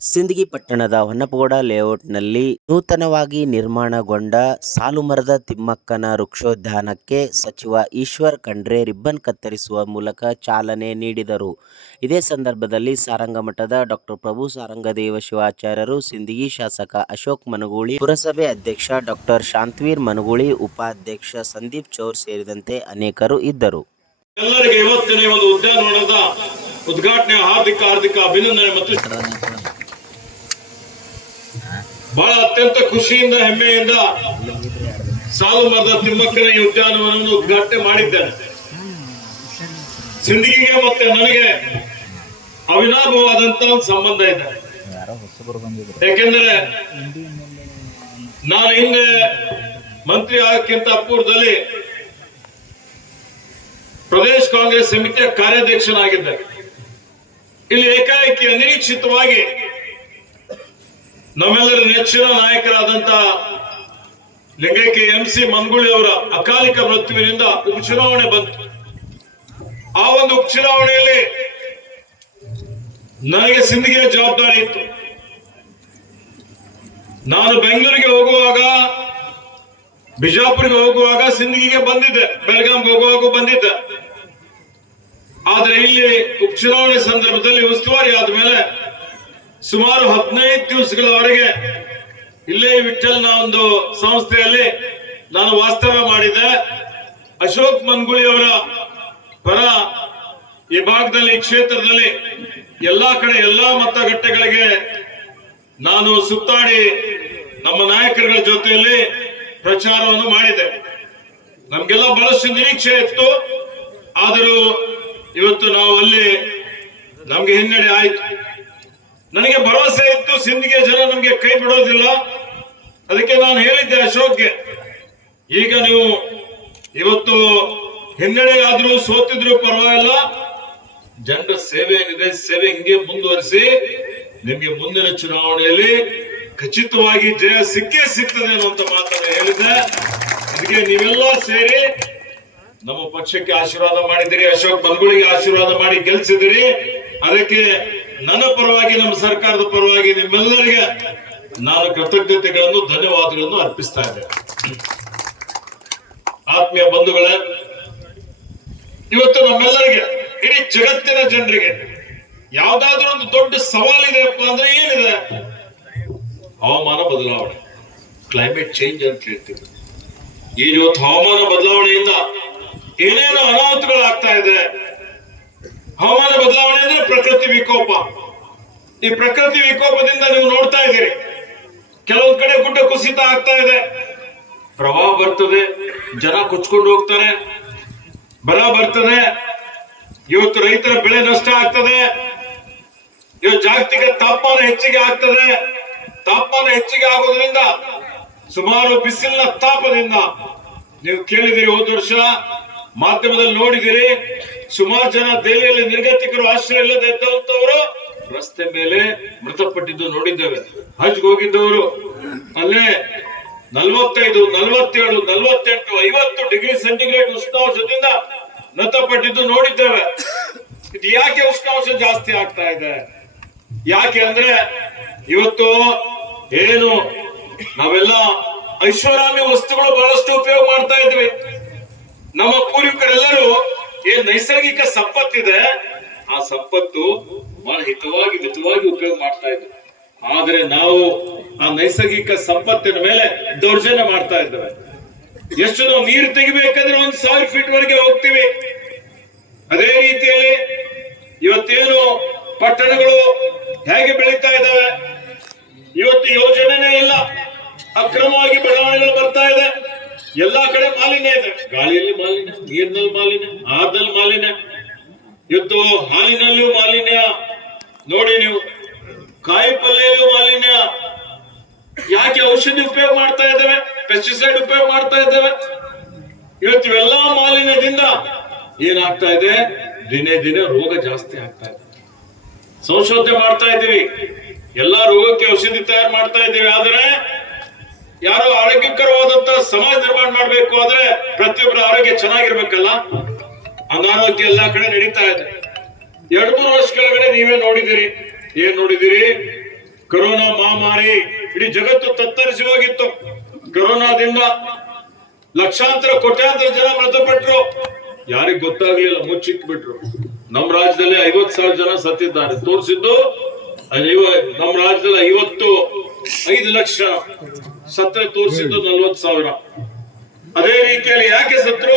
ಸಿಂದಗಿ ಪಟ್ಟಣದ ಹೊನ್ನಪಗೌಡ ಲೇಔಟ್ನಲ್ಲಿ ನೂತನವಾಗಿ ನಿರ್ಮಾಣಗೊಂಡ ಸಾಲುಮರದ ತಿಮ್ಮಕ್ಕನ ವೃಕ್ಷೋದ್ಯಾನಕ್ಕೆ ಸಚಿವ ಈಶ್ವರ್ ಖಂಡ್ರೆ ರಿಬ್ಬನ್ ಕತ್ತರಿಸುವ ಮೂಲಕ ಚಾಲನೆ ನೀಡಿದರು. ಇದೇ ಸಂದರ್ಭದಲ್ಲಿ ಸಾರಂಗಮಠದ ಡಾಕ್ಟರ್ ಪ್ರಭು ಸಾರಂಗದೇವ ಶಿವಾಚಾರ್ಯರು ಸಿಂದಗಿ ಶಾಸಕ ಅಶೋಕ್ ಮನಗೂಳಿ ಪುರಸಭೆ ಅಧ್ಯಕ್ಷ ಡಾಕ್ಟರ್ ಶಾಂತವೀರ್ ಮನಗೂಳಿ ಉಪಾಧ್ಯಕ್ಷ ಸಂದೀಪ್ ಚೌರ್ ಸೇರಿದಂತೆ ಅನೇಕರು ಇದ್ದರು. ಎಲ್ಲರಿಗೆ ಇವತ್ತಿನ ಒಂದು ಉದ್ಯಾನವನದ ಉದ್ಘಾಟನೆ ಹಾರ್ದಿಕ ಹಾರ್ದಿಕ ಅಭಿನಂದನೆ ಮತ್ತು ಬಹಳ ಅತ್ಯಂತ ಖುಷಿಯಿಂದ, ಹೆಮ್ಮೆಯಿಂದ ಸಾಲು ಮರದ ತಿಮ್ಮಕ್ಕನ ಈ ಉದ್ಯಾನವನವನ್ನು ಉದ್ಘಾಟನೆ ಮಾಡಿದ್ದೇನೆ. ಸಿಂಧಿಗೆ ಮತ್ತೆ ನನಗೆ ಅವಿನಾಭವಾದಂತ ಒಂದು ಸಂಬಂಧ ಇದೆ. ಯಾಕೆಂದ್ರೆ ನಾನು ಹಿಂದೆ ಮಂತ್ರಿ ಆಗಕ್ಕಿಂತ ಪೂರ್ವದಲ್ಲಿ ಪ್ರದೇಶ ಕಾಂಗ್ರೆಸ್ ಸಮಿತಿಯ ಕಾರ್ಯಾಧ್ಯಕ್ಷನಾಗಿದ್ದೆ. ಇಲ್ಲಿ ಏಕಾಏಕಿ ಅನಿರೀಕ್ಷಿತವಾಗಿ ನಮ್ಮೆಲ್ಲರ ನೆಚ್ಚಿನ ನಾಯಕರಾದಂತ ಲಿಂಗೈಕ್ಯ ಎಂ ಸಿ ಮನ್ಗುಳಿ ಅವರ ಅಕಾಲಿಕ ಮೃತ್ಯುವಿನಿಂದ ಉಪಚುನಾವಣೆ ಬಂತು. ಆ ಒಂದು ಉಪಚುನಾವಣೆಯಲ್ಲಿ ನನಗೆ ಸಿಂಧಿಗೆ ಜವಾಬ್ದಾರಿ ಇತ್ತು. ನಾನು ಬೆಂಗಳೂರಿಗೆ ಹೋಗುವಾಗ, ಬಿಜಾಪುರಿಗೆ ಹೋಗುವಾಗ ಸಿಂದಗಿಗೆ ಬಂದಿದ್ದೆ, ಬೆಳಗಾಂಗೆ ಹೋಗುವಾಗ ಬಂದಿದ್ದೆ. ಆದ್ರೆ ಇಲ್ಲಿ ಉಪಚುನಾವಣೆ ಸಂದರ್ಭದಲ್ಲಿ ಉಸ್ತುವಾರಿ ಆದ್ಮೇಲೆ ಸುಮಾರು ಹದಿನೈದು ದಿವಸಗಳವರೆಗೆ ಇಲ್ಲೇ ವಿಠಲ್ನ ಒಂದು ಸಂಸ್ಥೆಯಲ್ಲಿ ನಾನು ವಾಸ್ತವ್ಯ ಮಾಡಿದ್ದೆ. ಅಶೋಕ್ ಮನ್ಗುಳಿ ಅವರ ಪರ ಈ ಭಾಗದಲ್ಲಿ ಕ್ಷೇತ್ರದಲ್ಲಿ ಎಲ್ಲಾ ಕಡೆ ಎಲ್ಲಾ ಮತಗಟ್ಟೆಗಳಿಗೆ ನಾನು ಸುತ್ತಾಡಿ ನಮ್ಮ ನಾಯಕರುಗಳ ಜೊತೆಯಲ್ಲಿ ಪ್ರಚಾರವನ್ನು ಮಾಡಿದೆ. ನಮ್ಗೆಲ್ಲ ಬಹಳಷ್ಟು ನಿರೀಕ್ಷೆ ಇತ್ತು. ಆದರೂ ಇವತ್ತು ನಾವು ಅಲ್ಲಿ ನಮ್ಗೆ ಹಿನ್ನಡೆ ಆಯ್ತು. ನನಗೆ ಭರವಸೆ ಇತ್ತು, ಸಿಂಧಿಗೆ ಜನ ನಮಗೆ ಕೈ ಬಿಡೋದಿಲ್ಲ. ಅದಕ್ಕೆ ನಾನು ಹೇಳಿದ್ದೆ ಅಶೋಕ್ಗೆ, ಈಗ ನೀವು ಇವತ್ತು ಹಿನ್ನಡೆ ಆದ್ರೂ ಸೋತಿದ್ರು ಪರವಾಗಿಲ್ಲ. ಜನರ ಸೇವೆ ಏನಿದೆ, ಸೇವೆ ಹಿಂಗೆ ಮುಂದುವರಿಸಿ, ನಿಮಗೆ ಮುಂದಿನ ಚುನಾವಣೆಯಲ್ಲಿ ಖಚಿತವಾಗಿ ಜಯ ಸಿಕ್ಕೇ ಸಿಗ್ತದೆ ಅನ್ನುವಂತ ಮಾತನ್ನು ಹೇಳಿದೆ ಅದಕ್ಕೆ ನೀವೆಲ್ಲ ಸೇರಿ ನಮ್ಮ ಪಕ್ಷಕ್ಕೆ ಆಶೀರ್ವಾದ ಮಾಡಿದಿರಿ ಅಶೋಕ್ ಬಲ್ಗುಳಿಗೆ ಆಶೀರ್ವಾದ ಮಾಡಿ ಗೆಲ್ಸಿದಿರಿ ಅದಕ್ಕೆ ನನ್ನ ಪರವಾಗಿ, ನಮ್ಮ ಸರ್ಕಾರದ ಪರವಾಗಿ ನಿಮ್ಮೆಲ್ಲರಿಗೆ ನಾನು ಕೃತಜ್ಞತೆಗಳನ್ನು, ಧನ್ಯವಾದಗಳನ್ನು ಅರ್ಪಿಸ್ತಾ ಇದ್ದೇನೆ. ಆತ್ಮೀಯ ಬಂಧುಗಳೇ, ಇವತ್ತು ನಮ್ಮೆಲ್ಲರಿಗೆ, ಇಡೀ ಜಗತ್ತಿನ ಜನರಿಗೆ ಯಾವ್ದಾದ್ರೂ ಒಂದು ದೊಡ್ಡ ಸವಾಲಿದೆಯಪ್ಪ ಅಂದ್ರೆ ಏನಿದೆ? ಹವಾಮಾನ ಬದಲಾವಣೆ. ಕ್ಲೈಮೇಟ್ ಚೇಂಜ್ ಅಂತ ಹೇಳ್ತೀವಿ. ಈ ಇವತ್ತು ಹವಾಮಾನ ಬದಲಾವಣೆಯಿಂದ ಏನೇನು ಅನಾಹುತಗಳಾಗ್ತಾ ಇದೆ. ಹವಾಮಾನ ಬದಲಾವಣೆ ಅಂದ್ರೆ ಪ್ರಕೃತಿ ವಿಕೋಪ. ಈ ಪ್ರಕೃತಿ ವಿಕೋಪದಿಂದ ನೀವು ನೋಡ್ತಾ ಇದ್ದೀರಿ. ಕೆಲವೊಂದ್ ಕಡೆ ಗುಡ್ಡ ಕುಸಿತ ಆಗ್ತಾ ಇದೆ. ಪ್ರವಾಹ ಬರ್ತದೆ, ಜನ ಕೊಚ್ಕೊಂಡು ಹೋಗ್ತಾರೆ ಬರ ಬರ್ತದೆ. ಇವತ್ತು ರೈತರ ಬೆಳೆ ನಷ್ಟ ಆಗ್ತದೆ. ಇವತ್ತು ಜಾಗತಿಕ ತಾಪಮಾನ ಹೆಚ್ಚಿಗೆ ಆಗ್ತದೆ. ತಾಪಮಾನ ಹೆಚ್ಚಿಗೆ ಆಗೋದ್ರಿಂದ ಸುಮಾರು ಬಿಸಿಲಿನ ತಾಪದಿಂದ ನೀವು ಕೇಳಿದಿರಿ ಹೋದ ವರ್ಷ ಮಾಧ್ಯಮದಲ್ಲಿ ನೋಡಿದಿರಿ, ಸುಮಾರು ಜನ ದೆಹಲಿಯಲ್ಲಿ ನಿರ್ಗತಿಕರು ಆಶ್ರಯ ಇಲ್ಲದೆ ಇದ್ದವರು ರಸ್ತೆ ಮೇಲೆ ಮೃತಪಟ್ಟಿದ್ದು ನೋಡಿದ್ದೇವೆ. ಹಜ್ ಹೋಗಿದ್ದವರು, ಅಲ್ಲೇ ನಲವತ್ತೈದು, ನಲವತ್ತೇಳು, ನಲ್ವತ್ತೆಂಟು, ಐವತ್ತು ಡಿಗ್ರಿ ಸೆಂಟಿಗ್ರೇಡ್ ಉಷ್ಣಾಂಶದಿಂದ ಮೃತಪಟ್ಟಿದ್ದು ನೋಡಿದ್ದೇವೆ. ಇದು ಯಾಕೆ ಉಷ್ಣಾಂಶ ಜಾಸ್ತಿ ಆಗ್ತಾ ಇದೆ? ಯಾಕೆ ಅಂದ್ರೆ ಇವತ್ತು ಏನು, ನಾವೆಲ್ಲ ಐಶ್ವರಾಮಿ ವಸ್ತುಗಳು ಬಹಳಷ್ಟು ಉಪಯೋಗ ಮಾಡ್ತಾ ಇದ್ವಿ. ನಮ್ಮ ಪೂರ್ವಿಕರೆಲ್ಲರೂ ಏನ್ ನೈಸರ್ಗಿಕ ಸಂಪತ್ತಿದೆ, ಆ ಸಂಪತ್ತು ಬಹಳ ಹಿತವಾಗಿ, ಮಿತವಾಗಿ ಉಪಯೋಗ ಮಾಡ್ತಾ ಇದ್ರು ಆದ್ರೆ ನಾವು ಆ ನೈಸರ್ಗಿಕ ಸಂಪತ್ತಿನ ಮೇಲೆ ದೌರ್ಜನ್ಯ ಮಾಡ್ತಾ ಇದ್ದೇವೆ. ಎಷ್ಟು ನಾವು ನೀರು ತೆಗಿಬೇಕಂದ್ರೆ ಒಂದ್ ಸಾವಿರ ಫೀಟ್ ವರೆಗೆ ಹೋಗ್ತೀವಿ. ಅದೇ ರೀತಿಯಲ್ಲಿ ಇವತ್ತೇನು ಪಟ್ಟಣಗಳು ಹೇಗೆ ಬೆಳೀತಾ ಇದ್ದಾವೆ? ಇವತ್ತು ಯೋಜನೆನೇ ಇಲ್ಲ. ಅಕ್ರಮವಾಗಿ ಬೆಳವಣಿಗೆಗಳು ಬರ್ತಾ ಇದೆ. ಎಲ್ಲಾ ಕಡೆ ಮಾಲಿನ್ಯ ಇದೆ. ಗಾಳಿಯಲ್ಲಿ ಮಾಲಿನ್ಯ, ನೀರಿನಲ್ಲಿ ಮಾಲಿನ್ಯ ಆದಲ್ಲಿ ಮಾಲಿನ್ಯ. ಇವತ್ತು ಹಾಲಿನಲ್ಲೂ ಮಾಲಿನ್ಯ. ನೋಡಿ ನೀವು, ಕಾಯಿ ಪಲ್ಯಲ್ಲೂ ಮಾಲಿನ್ಯ. ಯಾಕೆ ಔಷಧಿ ಉಪಯೋಗ ಮಾಡ್ತಾ ಇದ್ದೇವೆ? ಪೆಸ್ಟಿಸೈಡ್ ಉಪಯೋಗ ಮಾಡ್ತಾ ಇದ್ದೇವೆ? ಇವತ್ತು ಎಲ್ಲಾ ಮಾಲಿನ್ಯದಿಂದ ಏನಾಗ್ತಾ ಇದೆ? ದಿನೇ ದಿನೇ ರೋಗ ಜಾಸ್ತಿ ಆಗ್ತಾ ಇದೆ. ಸಂಶೋಧನೆ ಮಾಡ್ತಾ ಇದ್ದೀವಿ. ಎಲ್ಲಾ ರೋಗಕ್ಕೆ ಔಷಧಿ ತಯಾರು ಮಾಡ್ತಾ ಇದ್ದೀವಿ. ಆದ್ರೆ ಯಾರು ಆರೋಗ್ಯಕರವಾದಂತ ಸಮಾಜ ನಿರ್ಮಾಣ ಮಾಡಬೇಕು ಆದ್ರೆ ಪ್ರತಿಯೊಬ್ಬರ ಆರೋಗ್ಯ ಚೆನ್ನಾಗಿರ್ಬೇಕಲ್ಲ? ಅನಾರೋಗ್ಯ ಎಲ್ಲಾ ಕಡೆ ನಡೀತಾ ಇದೆ. ಎರಡು ಮೂರು ವರ್ಷ ಕೆಳಗಡೆ ನೀವೇ ನೋಡಿದಿರಿ. ಏನ್ ನೋಡಿದಿರಿ? ಕೊರೋನಾ ಮಹಾಮಾರಿ. ಇಡೀ ಜಗತ್ತು ತತ್ತರಿಸಿ ಹೋಗಿತ್ತು. ಕೊರೋನಾದಿಂದ ಲಕ್ಷಾಂತರ ಕೋಟ್ಯಾಂತರ ಜನ ಮೃತಪಟ್ಟರು ಯಾರಿಗ್ ಗೊತ್ತಾಗ್ಲಿಲ್ಲ, ಮುಚ್ಚಿಟ್ಬಿಟ್ರು. ನಮ್ಮ ರಾಜ್ಯದಲ್ಲಿ ಐವತ್ ಸಾವಿರ ಜನ ಸತ್ತಿದ್ದಾರೆ. ತೋರಿಸಿದ್ದು ನಮ್ಮ ರಾಜ್ಯದಲ್ಲಿ ಐವತ್ತು ಐದು ಲಕ್ಷ ಸತ್ರ ತೋರಿಸಿದ್ದು ನಲ್ವತ್ ಸಾವಿರ. ಅದೇ ರೀತಿಯಲ್ಲಿ ಯಾಕೆ ಸತ್ರು?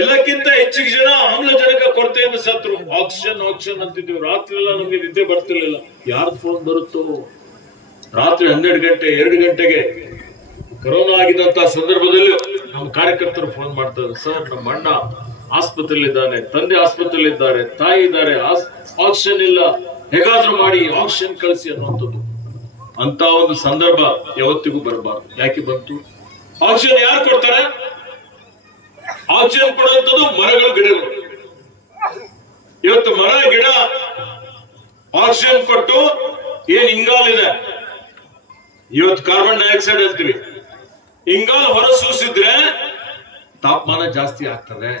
ಎಲ್ಲಕ್ಕಿಂತ ಹೆಚ್ಚಿಗೆ ಜನ ಆಮ್ಲಜನಕ ಕೊರತೆಯಿಂದ ಸತ್ರು. ಆಕ್ಸಿಜನ್ ಆಕ್ಸಿಜನ್ ಅಂತಿದ್ವಿ ರಾತ್ರಿ ಎಲ್ಲ ನಮ್ಗೆ ನಿದ್ದೆ ಬರ್ತಿರ್ಲಿಲ್ಲ. ಯಾರ್ದು ಫೋನ್ ಬರುತ್ತೋ? ರಾತ್ರಿ ಹನ್ನೆರಡು ಗಂಟೆ, ಎರಡು ಗಂಟೆಗೆ. ಕೊರೋನಾ ಆಗಿದಂತ ಸಂದರ್ಭದಲ್ಲಿ ನಮ್ಮ ಕಾರ್ಯಕರ್ತರು ಫೋನ್ ಮಾಡ್ತಾರೆ ಸರ್, ನಮ್ಮ ಅಣ್ಣ ಆಸ್ಪತ್ರೆಯಲ್ಲಿದ್ದಾನೆ, ತಂದೆ ಆಸ್ಪತ್ರೆಯಲ್ಲಿದ್ದಾರೆ, ತಾಯಿ ಇದ್ದಾರೆ ಆಕ್ಸಿಜನ್ ಇಲ್ಲ. ಹೇಗಾದ್ರೂ ಮಾಡಿ, ಆಕ್ಸಿಜನ್ ಕಳಿಸಿ ಅನ್ನುವಂಥದ್ದು. ಅಂತ ಒಂದು ಸಂದರ್ಭ ಯಾವತ್ತಿಗೂ ಬರಬಾರ್ದು. ಯಾಕೆ ಬಂತು? ಆಕ್ಸಿಜನ್ ಯಾರು ಕೊಡ್ತಾರೆ? ಆಕ್ಸಿಜನ್ ಕೊಡುವಂಥದ್ದು ಮರಗಳು, ಗಿಡಗಳು. ಇವತ್ತು ಮರ, ಗಿಡ, ಆಕ್ಸಿಜನ್ ಕೊಟ್ಟು ಏನ್ ಇಂಗಾಲಿದೆ ಇವತ್ತು ಕಾರ್ಬನ್ ಡೈಆಕ್ಸೈಡ್ ಅಂತೀವಿ ಇಂಗಾಲ್ ಹೊರಸೂಸಿದ್ರೆ ತಾಪಮಾನ ಜಾಸ್ತಿ ಆಗ್ತದೆ,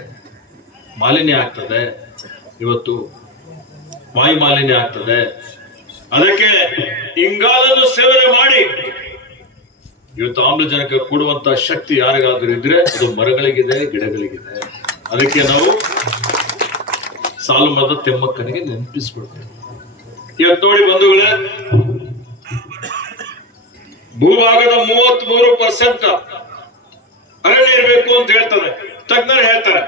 ಮಾಲಿನ್ಯ ಆಗ್ತದೆ. ಇವತ್ತು ವಾಯು ಮಾಲಿನ್ಯ ಆಗ್ತದೆ. ಅದಕ್ಕೆ ಇಂಗಾಲನ್ನು ಸೇವನೆ ಮಾಡಿ. ಇವತ್ತು ಆಮ್ಲಜನಕ ಕೊಡುವಂತ ಶಕ್ತಿ ಯಾರಿಗಾದ್ರೂ ಇದ್ರೆ ಅದು ಮರಗಳಿಗಿದೆ, ಗಿಡಗಳಿಗಿದೆ. ಅದಕ್ಕೆ ನಾವು ಸಾಲು ಮರದ ತಿಮ್ಮಕ್ಕನಿಗೆ ನೆನಪಿಸ್ಕೊಳ್ತೇವೆ ಇವತ್ತು ನೋಡಿ ಬಂಧುಗಳೇ, ಭೂಭಾಗದ ಮೂವತ್ ಮೂರು ಪರ್ಸೆಂಟ್ ಅರಣ್ಯ ಇರಬೇಕು ಅಂತ ಹೇಳ್ತಾರೆ. ತಜ್ಞರು ಹೇಳ್ತಾರೆ.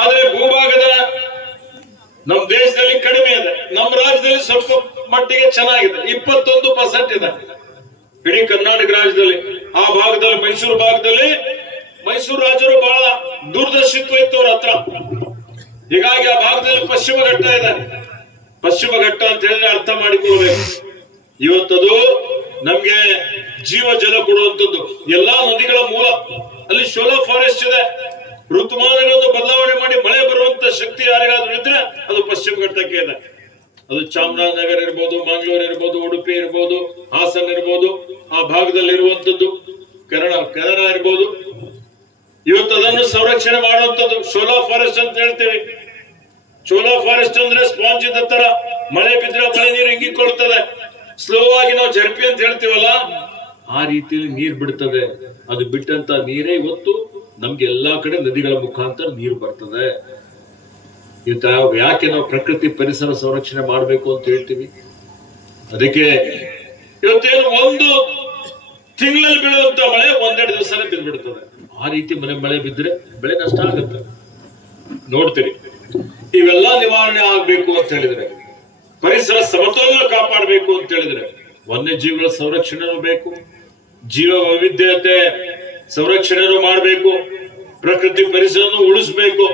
ಆದ್ರೆ ಭೂಭಾಗದ ನಮ್ಮ ದೇಶದಲ್ಲಿ ಕಡಿಮೆ ಇದೆ. ನಮ್ಮ ರಾಜ್ಯದಲ್ಲಿ ಸ್ವಲ್ಪ ಮಟ್ಟಿಗೆ ಚೆನ್ನಾಗಿದೆ. ಇಪ್ಪತ್ತೊಂದು ಪರ್ಸೆಂಟ್ ಇದೆ. ಇಡೀ ಕರ್ನಾಟಕ ರಾಜ್ಯದಲ್ಲಿ. ಆ ಭಾಗದಲ್ಲಿ, ಮೈಸೂರು ಭಾಗದಲ್ಲಿ, ಮೈಸೂರು ರಾಜರು ಬಹಳ ದೂರದರ್ಶಿತ್ವ ಇತ್ತು ಅವ್ರ ಹತ್ರ. ಹೀಗಾಗಿ ಆ ಭಾಗದಲ್ಲಿ ಪಶ್ಚಿಮ ಘಟ್ಟ ಇದೆ. ಪಶ್ಚಿಮ ಘಟ್ಟ ಅಂತ ಹೇಳಿದ್ರೆ ಅರ್ಥ ಮಾಡಿಕೊಳ್ಬೇಕು ಇವತ್ತದು ನಮ್ಗೆ ಜೀವ ಜಲ ಕೊಡುವಂಥದ್ದು. ಎಲ್ಲಾ ನದಿಗಳ ಮೂಲ. ಅಲ್ಲಿ ಶೋಲಾ ಫಾರೆಸ್ಟ್ ಇದೆ. ಋತುಮಾನಗಳನ್ನು ಬದಲಾವಣೆ ಮಾಡಿ ಮಳೆ ಬರುವಂತ ಶಕ್ತಿ ಯಾರಿಗಾದ್ರೂ ಇದ್ರೆ ಅದು ಪಶ್ಚಿಮ ಘಟ್ಟಕ್ಕೆ ಇದೆ. ಅದು ಚಾಮರಾಜನಗರ ಇರ್ಬೋದು, ಮಂಗಳೂರು ಇರ್ಬೋದು, ಉಡುಪಿ ಇರ್ಬೋದು, ಹಾಸನ ಇರ್ಬೋದು, ಆ ಭಾಗದಲ್ಲಿ ಇರುವಂತದ್ದು ಕನ್ನಡ ಕನ್ನಡ ಇರ್ಬೋದು. ಇವತ್ತು ಅದನ್ನು ಸಂರಕ್ಷಣೆ ಮಾಡುವಂತದ್ದು ಶೋಲಾ ಫಾರೆಸ್ಟ್ ಅಂತ ಹೇಳ್ತೇವೆ. ಚೋಲಾ ಫಾರೆಸ್ಟ್ ಅಂದ್ರೆ ಸ್ಪಾಂಜ್ ಇದ್ದ ತರ ಮಳೆ ಬಿದ್ರೆ ಮಳೆ ನೀರು ಹಿಂಗಿಕೊಳ್ತದೆ ಸ್ಲೋ ಆಗಿ ನಾವು ಜರ್ಪಿ ಅಂತ ಹೇಳ್ತೀವಲ್ಲ, ಆ ರೀತಿಯಲ್ಲಿ ನೀರ್ ಬಿಡ್ತದೆ. ಅದು ಬಿಟ್ಟಂತ ನೀರೇ ಇವತ್ತು ನಮ್ಗೆ ಎಲ್ಲಾ ಕಡೆ ನದಿಗಳ ಮುಖಾಂತರ ನೀರು ಬರ್ತದೆ. ಯಾವ- ಯಾಕೆ ನಾವು ಪ್ರಕೃತಿ ಪರಿಸರ ಸಂರಕ್ಷಣೆ ಮಾಡಬೇಕು ಅಂತ ಹೇಳ್ತೀವಿ? ಅದಕ್ಕೆ ಇವತ್ತೇನು ಒಂದು ತಿಂಗಳಲ್ಲಿ ಬೀಳುವಂತ ಮಳೆ ಒಂದೆರಡು ದಿವಸನೇ ಬಿದ್ದ್ಬಿಡ್ತದೆ ಆ ರೀತಿ ಮನೆ ಮಳೆ ಬಿದ್ದರೆ ಬೆಳೆ ನಷ್ಟ ಆಗುತ್ತೆ. ನೋಡ್ತೀರಿ, ಇವೆಲ್ಲ ನಿವಾರಣೆ ಆಗ್ಬೇಕು ಅಂತ ಹೇಳಿದ್ರೆ, ಪರಿಸರ ಸಮತೋಲನ ಕಾಪಾಡಬೇಕು ಅಂತ ಹೇಳಿದ್ರೆ, ವನ್ಯಜೀವಿಗಳ ಸಂರಕ್ಷಣೆನೂ ಬೇಕು, ಜೀವ ವೈವಿಧ್ಯತೆ ಸಂರಕ್ಷಣೆನೂ ಮಾಡಬೇಕು, ಪ್ರಕೃತಿ ಪರಿಸರವನ್ನು ಉಳಿಸ್ಬೇಕು.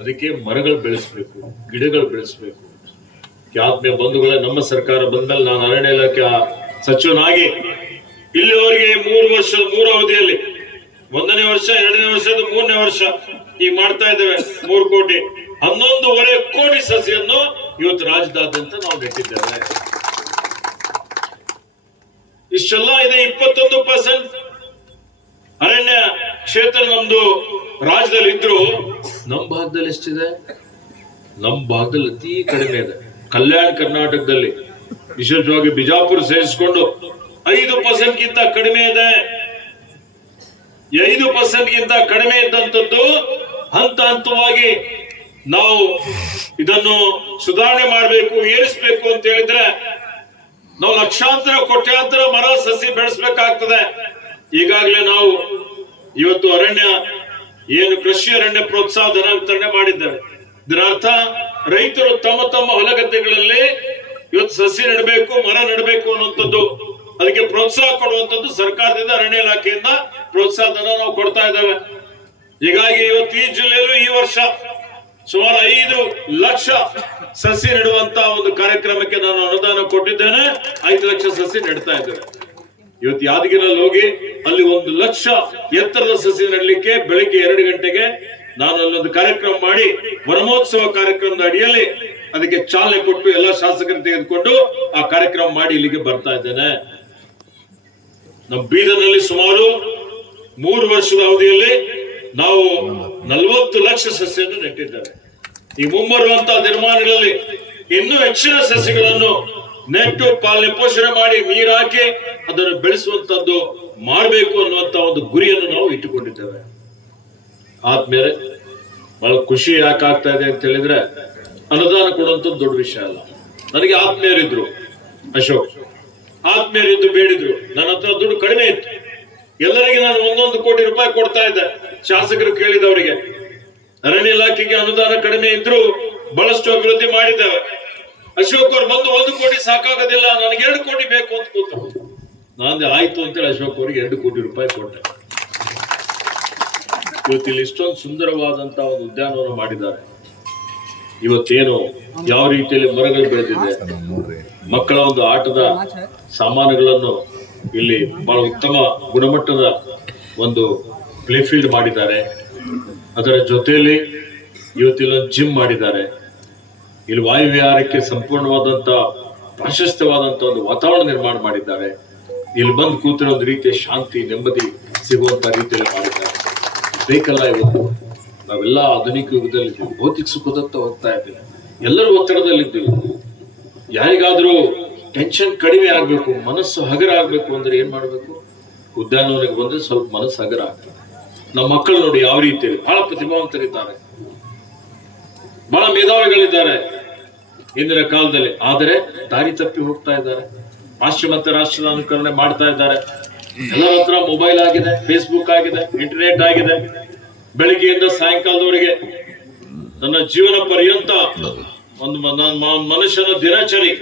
ಅದಕ್ಕೆ ಮರಗಳು ಬೆಳೆಸ್ಬೇಕು, ಗಿಡಗಳು ಬೆಳೆಸ್ಬೇಕು. ಆತ್ಮೀಯ ಬಂಧುಗಳೇ, ನಮ್ಮ ಸರ್ಕಾರ ಬಂದಲ್ಲಿ ನಾನು ಅರಣ್ಯ ಇಲಾಖೆ ಸಚಿವನಾಗಿ ಇಲ್ಲಿವರೆಗೆ ಮೂರು ವರ್ಷ, ಮೂರು ಅವಧಿಯಲ್ಲಿ, ಒಂದನೇ ವರ್ಷ, ಎರಡನೇ ವರ್ಷದ ಮೂರನೇ ವರ್ಷ ಈ ಮಾಡ್ತಾ ಇದ್ದೇವೆ, ಮೂರು ಕೋಟಿ. ಹನ್ನೊಂದೂವರೆ ಕೋಟಿ ಸಸಿಯನ್ನು ಇವತ್ತು ರಾಜ್ಯದಾದ್ಯಂತ ನಾವು ನೆಟ್ಟಿದ್ದೇವೆ. ಇಷ್ಟೆಲ್ಲ ಇದೆ, ಇಪ್ಪತ್ತೊಂದು ಪರ್ಸೆಂಟ್ ಅರಣ್ಯ ಕ್ಷೇತ್ರ ನಮ್ದು ರಾಜ್ಯದಲ್ಲಿ ಇದ್ರು, ನಮ್ ಭಾಗದಲ್ಲಿ ಎಷ್ಟಿದೆ? ನಮ್ ಭಾಗದಲ್ಲಿ ಅತಿ ಕಡಿಮೆ ಇದೆ. ಕಲ್ಯಾಣ ಕರ್ನಾಟಕದಲ್ಲಿ ವಿಶೇಷವಾಗಿ ಬಿಜಾಪುರ ಸೇರಿಸಿಕೊಂಡು ಐದು ಪರ್ಸೆಂಟ್ ಗಿಂತ ಕಡಿಮೆ ಇದೆ. ಐದು ಪರ್ಸೆಂಟ್ ಗಿಂತ ಕಡಿಮೆ ಇದ್ದಂಥದ್ದು ಹಂತ ಹಂತವಾಗಿ ನಾವು ಇದನ್ನು ಸುಧಾರಣೆ ಮಾಡಬೇಕು, ಏರಿಸಬೇಕು ಅಂತ ಹೇಳಿದ್ರೆ ನಾವು ಲಕ್ಷಾಂತರ, ಕೋಟ್ಯಾಂತರ ಮರ ಸಸಿ ಬೆಳೆಸಬೇಕಾಗ್ತದೆ. ಈಗಾಗಲೇ ನಾವು ಇವತ್ತು ಅರಣ್ಯ, ಏನು ಕೃಷಿ ಅರಣ್ಯ ಪ್ರೋತ್ಸಾಹ ಧನ ವಿತರಣೆ ಮಾಡಿದ್ದೇವೆ. ಇದರ ಅರ್ಥ, ರೈತರು ತಮ್ಮ ತಮ್ಮ ಹೊಲಗದ್ದೆಗಳಲ್ಲಿ ಇವತ್ತು ಸಸಿ ನೆಡಬೇಕು, ಮರ ನೆಡಬೇಕು ಅನ್ನುವಂಥದ್ದು, ಅದಕ್ಕೆ ಪ್ರೋತ್ಸಾಹ ಕೊಡುವಂಥದ್ದು ಸರ್ಕಾರದಿಂದ, ಅರಣ್ಯ ಇಲಾಖೆಯಿಂದ ಪ್ರೋತ್ಸಾಹ ಧನ ನಾವು ಕೊಡ್ತಾ ಇದ್ದೇವೆ. ಹೀಗಾಗಿ ಇವತ್ತು ಈ ಜಿಲ್ಲೆಯಲ್ಲೂ ಈ ವರ್ಷ ಸುಮಾರು ಐದು ಲಕ್ಷ ಸಸಿ ನೆಡುವಂತ ಒಂದು ಕಾರ್ಯಕ್ರಮಕ್ಕೆ ನಾನು ಅನುದಾನ ಕೊಟ್ಟಿದ್ದೇನೆ. ಐದು ಲಕ್ಷ ಸಸಿ ನೆಡ್ತಾ ಇದ್ದೇವೆ. ಇವತ್ತು ಯಾದಗಿರಲ್ಲಿ ಹೋಗಿ ಅಲ್ಲಿ ಒಂದು ಲಕ್ಷ ಎತ್ತರದ ಸಸಿ ನೆಡಲಿಕ್ಕೆ ಬೆಳಿಗ್ಗೆ ಎರಡು ಗಂಟೆಗೆ ನಾನು ಅಲ್ಲೊಂದು ಕಾರ್ಯಕ್ರಮ ಮಾಡಿ ವನಮಹೋತ್ಸವ ಕಾರ್ಯಕ್ರಮದ ಅಡಿಯಲ್ಲಿ ಅದಕ್ಕೆ ಚಾಲನೆ ಕೊಟ್ಟು ಎಲ್ಲ ಶಾಸಕರು ತೆಗೆದುಕೊಂಡು ಆ ಕಾರ್ಯಕ್ರಮ ಮಾಡಿ ಇಲ್ಲಿಗೆ ಬರ್ತಾ ಇದ್ದೇನೆ. ನಮ್ಮ ಬೀದರ್ನಲ್ಲಿ ಸುಮಾರು ಮೂರು ವರ್ಷದ ಅವಧಿಯಲ್ಲಿ ನಾವು ನಲವತ್ತು ಲಕ್ಷ ಸಸ್ಯವನ್ನು ನೆಟ್ಟಿದ್ದೇವೆ. ಈ ಮುಂಬರುವಂತಹ ನಿರ್ಮಾಣಗಳಲ್ಲಿ ಇನ್ನೂ ಹೆಚ್ಚಿನ ಸಸ್ಯಗಳನ್ನು ನೆಟ್ಟು ಪಾಲನೆ ಪೋಷಣೆ ಮಾಡಿ ನೀರಾಕಿ ಅದನ್ನು ಬೆಳೆಸುವಂತದ್ದು ಮಾಡಬೇಕು ಅನ್ನುವಂತ ಒಂದು ಗುರಿಯನ್ನು ನಾವು ಇಟ್ಟುಕೊಂಡಿದ್ದೇವೆ. ಆದ್ಮೇಲೆ ಬಹಳ ಖುಷಿ ಯಾಕೆ ಆಗ್ತಾ ಇದೆ ಅಂತ ಹೇಳಿದ್ರೆ ಅನುದಾನ ಕೊಡುವಂಥದ್ದು ದೊಡ್ಡ ವಿಷಯ ಅಲ್ಲ. ನನಗೆ ಆತ್ಮೀಯರಿದ್ರು ಅಶೋಕ್. ಆತ್ಮೀಯರಿದ್ದು ಬೇಡಿದ್ರು. ನನ್ನ ಹತ್ರ ದುಡ್ಡು ಕಡಿಮೆ ಇತ್ತು. ಎಲ್ಲರಿಗೆ ನಾನು ಒಂದೊಂದು ಕೋಟಿ ರೂಪಾಯಿ ಕೊಡ್ತಾ ಇದ್ದೆ. ಶಾಸಕರು ಕೇಳಿದವರಿಗೆ, ಅರಣ್ಯ ಇಲಾಖೆಗೆ ಅನುದಾನ ಕಡಿಮೆ ಇದ್ರು ಬಹಳಷ್ಟು ಅಭಿವೃದ್ಧಿ ಮಾಡಿದ್ದೇವೆ. ಅಶೋಕ್ ಅವ್ರು ಬಂದು ಒಂದು ಕೋಟಿ ಸಾಕಾಗೋದಿಲ್ಲ, ನನಗೆ ಎರಡು ಕೋಟಿ ಬೇಕು ಅಂತ ಕೂತರು ನಾನು ಆಯ್ತು ಅಂತೇಳಿ ಅಶೋಕ್ ಅವ್ರಿಗೆ ಎರಡು ಕೋಟಿ ರೂಪಾಯಿ ಕೊಟ್ಟೆ. ಇವತ್ತಿಲ್ಲಿ ಇಷ್ಟೊಂದು ಸುಂದರವಾದಂತಹ ಒಂದು ಉದ್ಯಾನವನ ಮಾಡಿದ್ದಾರೆ. ಇವತ್ತೇನು ಯಾವ ರೀತಿಯಲ್ಲಿ ಮರಗಳು ಬೆಳೆದಿದೆ. ಮಕ್ಕಳ ಒಂದು ಆಟದ ಸಾಮಾನುಗಳನ್ನು ಇಲ್ಲಿ ಬಹಳ ಉತ್ತಮ ಗುಣಮಟ್ಟದ ಒಂದು ಪ್ಲೇ ಫೀಲ್ಡ್ ಮಾಡಿದ್ದಾರೆ. ಅದರ ಜೊತೆಯಲ್ಲಿ ಇವತ್ತಿಲ್ಲೊಂದು ಜಿಮ್ ಮಾಡಿದ್ದಾರೆ. ಇಲ್ಲಿ ವಾಯುವಿಹಾರಕ್ಕೆ ಸಂಪೂರ್ಣವಾದಂತ ಪ್ರಾಶಸ್ತ್ಯವಾದಂತ ಒಂದು ವಾತಾವರಣ ನಿರ್ಮಾಣ ಮಾಡಿದ್ದಾರೆ. ಇಲ್ಲಿ ಬಂದು ಕೂತಿರೋ ಒಂದು ರೀತಿಯ ಶಾಂತಿ, ನೆಮ್ಮದಿ ಸಿಗುವಂಥ ರೀತಿಯಲ್ಲಿ ಮಾಡಿದ್ದಾರೆ. ಬೇಕಲ್ಲ ಇವತ್ತು? ನಾವೆಲ್ಲ ಆಧುನಿಕ ಯುಗದಲ್ಲಿ ಭೌತಿಕ ಸುಖದತ್ತ ಹೋಗ್ತಾ ಇದ್ದೇವೆ ಎಲ್ಲರೂ ಒತ್ತಡದಲ್ಲಿದ್ದೀವಿ. ಯಾರಿಗಾದ್ರೂ ಟೆನ್ಷನ್ ಕಡಿಮೆ ಆಗ್ಬೇಕು, ಮನಸ್ಸು ಹಗರ ಆಗ್ಬೇಕು ಅಂದ್ರೆ ಏನ್ ಮಾಡಬೇಕು? ಉದ್ಯಾನವನಕ್ಕೆ ಬಂದ್ರೆ ಸ್ವಲ್ಪ ಮನಸ್ಸು ಹಗರ ಆಗ್ತದೆ. ನಮ್ಮ ಮಕ್ಕಳು ನೋಡಿ ಯಾವ ರೀತಿಯಲ್ಲಿ ಬಹಳ ಪ್ರತಿಭಾವಂತರಿದ್ದಾರೆ. ಬಹಳ ಮೇಧಾವಿಗಳಿದ್ದಾರೆ. ಇಂದಿನ ಕಾಲದಲ್ಲಿ. ಆದರೆ ದಾರಿ ತಪ್ಪಿ ಹೋಗ್ತಾ ಇದ್ದಾರೆ. ಪಾಶ್ಚಿಮಾತ್ಯ ರಾಷ್ಟ್ರದ ಅನುಕರಣೆ ಮಾಡ್ತಾ ಇದ್ದಾರೆ. ಎಲ್ಲರ ಹತ್ರ ಮೊಬೈಲ್ ಆಗಿದೆ ಫೇಸ್ಬುಕ್ ಆಗಿದೆ ಇಂಟರ್ನೆಟ್ ಆಗಿದೆ. ಬೆಳಿಗ್ಗೆಯಿಂದ ಸಾಯಂಕಾಲದವರೆಗೆ ನನ್ನ ಜೀವನ ಪರ್ಯಂತ ಒಂದು ಮನುಷ್ಯನ ದಿನಚರಿ,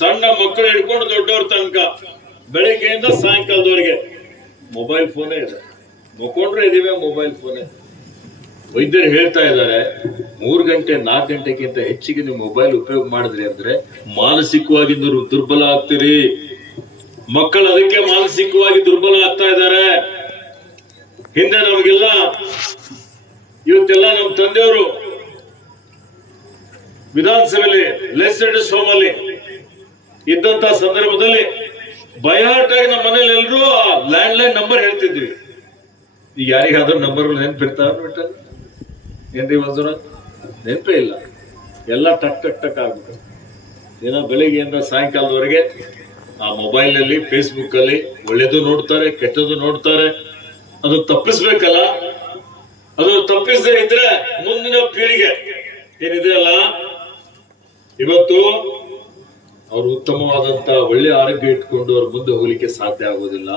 ಸಣ್ಣ ಮಕ್ಕಳು ಹಿಡ್ಕೊಂಡು ದೊಡ್ಡವ್ರ ತನಕ ಬೆಳಿಗ್ಗೆಯಿಂದ ಸಾಯಂಕಾಲದವರೆಗೆ ಮೊಬೈಲ್ ಫೋನೇ ಇದೆ. ಮಕ್ಕೊಂಡ್ರೆ ಇದೀವಿ ಮೊಬೈಲ್ ಫೋನೇ ವೈದ್ಯರು ಹೇಳ್ತಾ ಇದ್ದಾರೆ ಮೂರು ಗಂಟೆ, ನಾಲ್ಕು ಗಂಟೆಗಿಂತ ಹೆಚ್ಚಿಗೆ ನೀವು ಮೊಬೈಲ್ ಉಪಯೋಗ ಮಾಡಿದ್ರಿ ಅಂದ್ರೆ ಮಾನಸಿಕವಾಗಿ ನೀವು ದುರ್ಬಲ ಆಗ್ತೀರಿ. ಮಕ್ಕಳು ಅದಕ್ಕೆ ಮಾನಸಿಕವಾಗಿ ದುರ್ಬಲ ಆಗ್ತಾ ಇದ್ದಾರೆ. ಹಿಂದೆ ನಮಗೆಲ್ಲ, ಇವತ್ತೆಲ್ಲ ನಮ್ಮ ತಂದೆಯವರು ವಿಧಾನಸಭೆಯಲ್ಲಿ ಲೆಜಿಸ್ಲೇಟಿವ್ ಹೋಮ್ ಇದ್ದಂತ ಸಂದರ್ಭದಲ್ಲಿ ಬಯಾಟಾಗಿ ನಮ್ಮ ಮನೇಲಿ ಎಲ್ಲರೂ ಲ್ಯಾಂಡ್ ಲೈನ್ ನಂಬರ್ ಹೇಳ್ತಿದ್ವಿ. ಈಗ ಯಾರಿಗಾದ್ರೂ ನಂಬರ್ ನೆನ್ಪಿರ್ತಾವ ಏನ್ರಿ ಮಂಜುರ ನೆನಪೇ ಇಲ್ಲ. ಎಲ್ಲ ಟಕ್ ಟಕ್ ಟಕ್ ಆಗ್ಬಿಟ್ಟು. ದಿನ ಬೆಳಿಗ್ಗೆಯಿಂದ ಸಾಯಂಕಾಲದವರೆಗೆ ಆ ಮೊಬೈಲ್ ಫೇಸ್ಬುಕ್ಕಲ್ಲಿ ಒಳ್ಳೇದು ನೋಡ್ತಾರೆ ಕೆಟ್ಟದ್ದು ನೋಡ್ತಾರೆ. ಅದು ತಪ್ಪಿಸ್ಬೇಕಲ್ಲ? ಅದು ತಪ್ಪಿಸದೇ ಇದ್ರೆ ಮುಂದಿನ ಪೀಳಿಗೆ ಏನಿದೆ ಅಲ್ಲ? ಇವತ್ತು ಅವರು ಉತ್ತಮವಾದಂತ ಒಳ್ಳೆ ಆರೋಗ್ಯ ಇಟ್ಕೊಂಡು ಅವ್ರ ಮುಂದೆ ಹೋಗ್ಲಿಕ್ಕೆ ಸಾಧ್ಯ ಆಗೋದಿಲ್ಲ.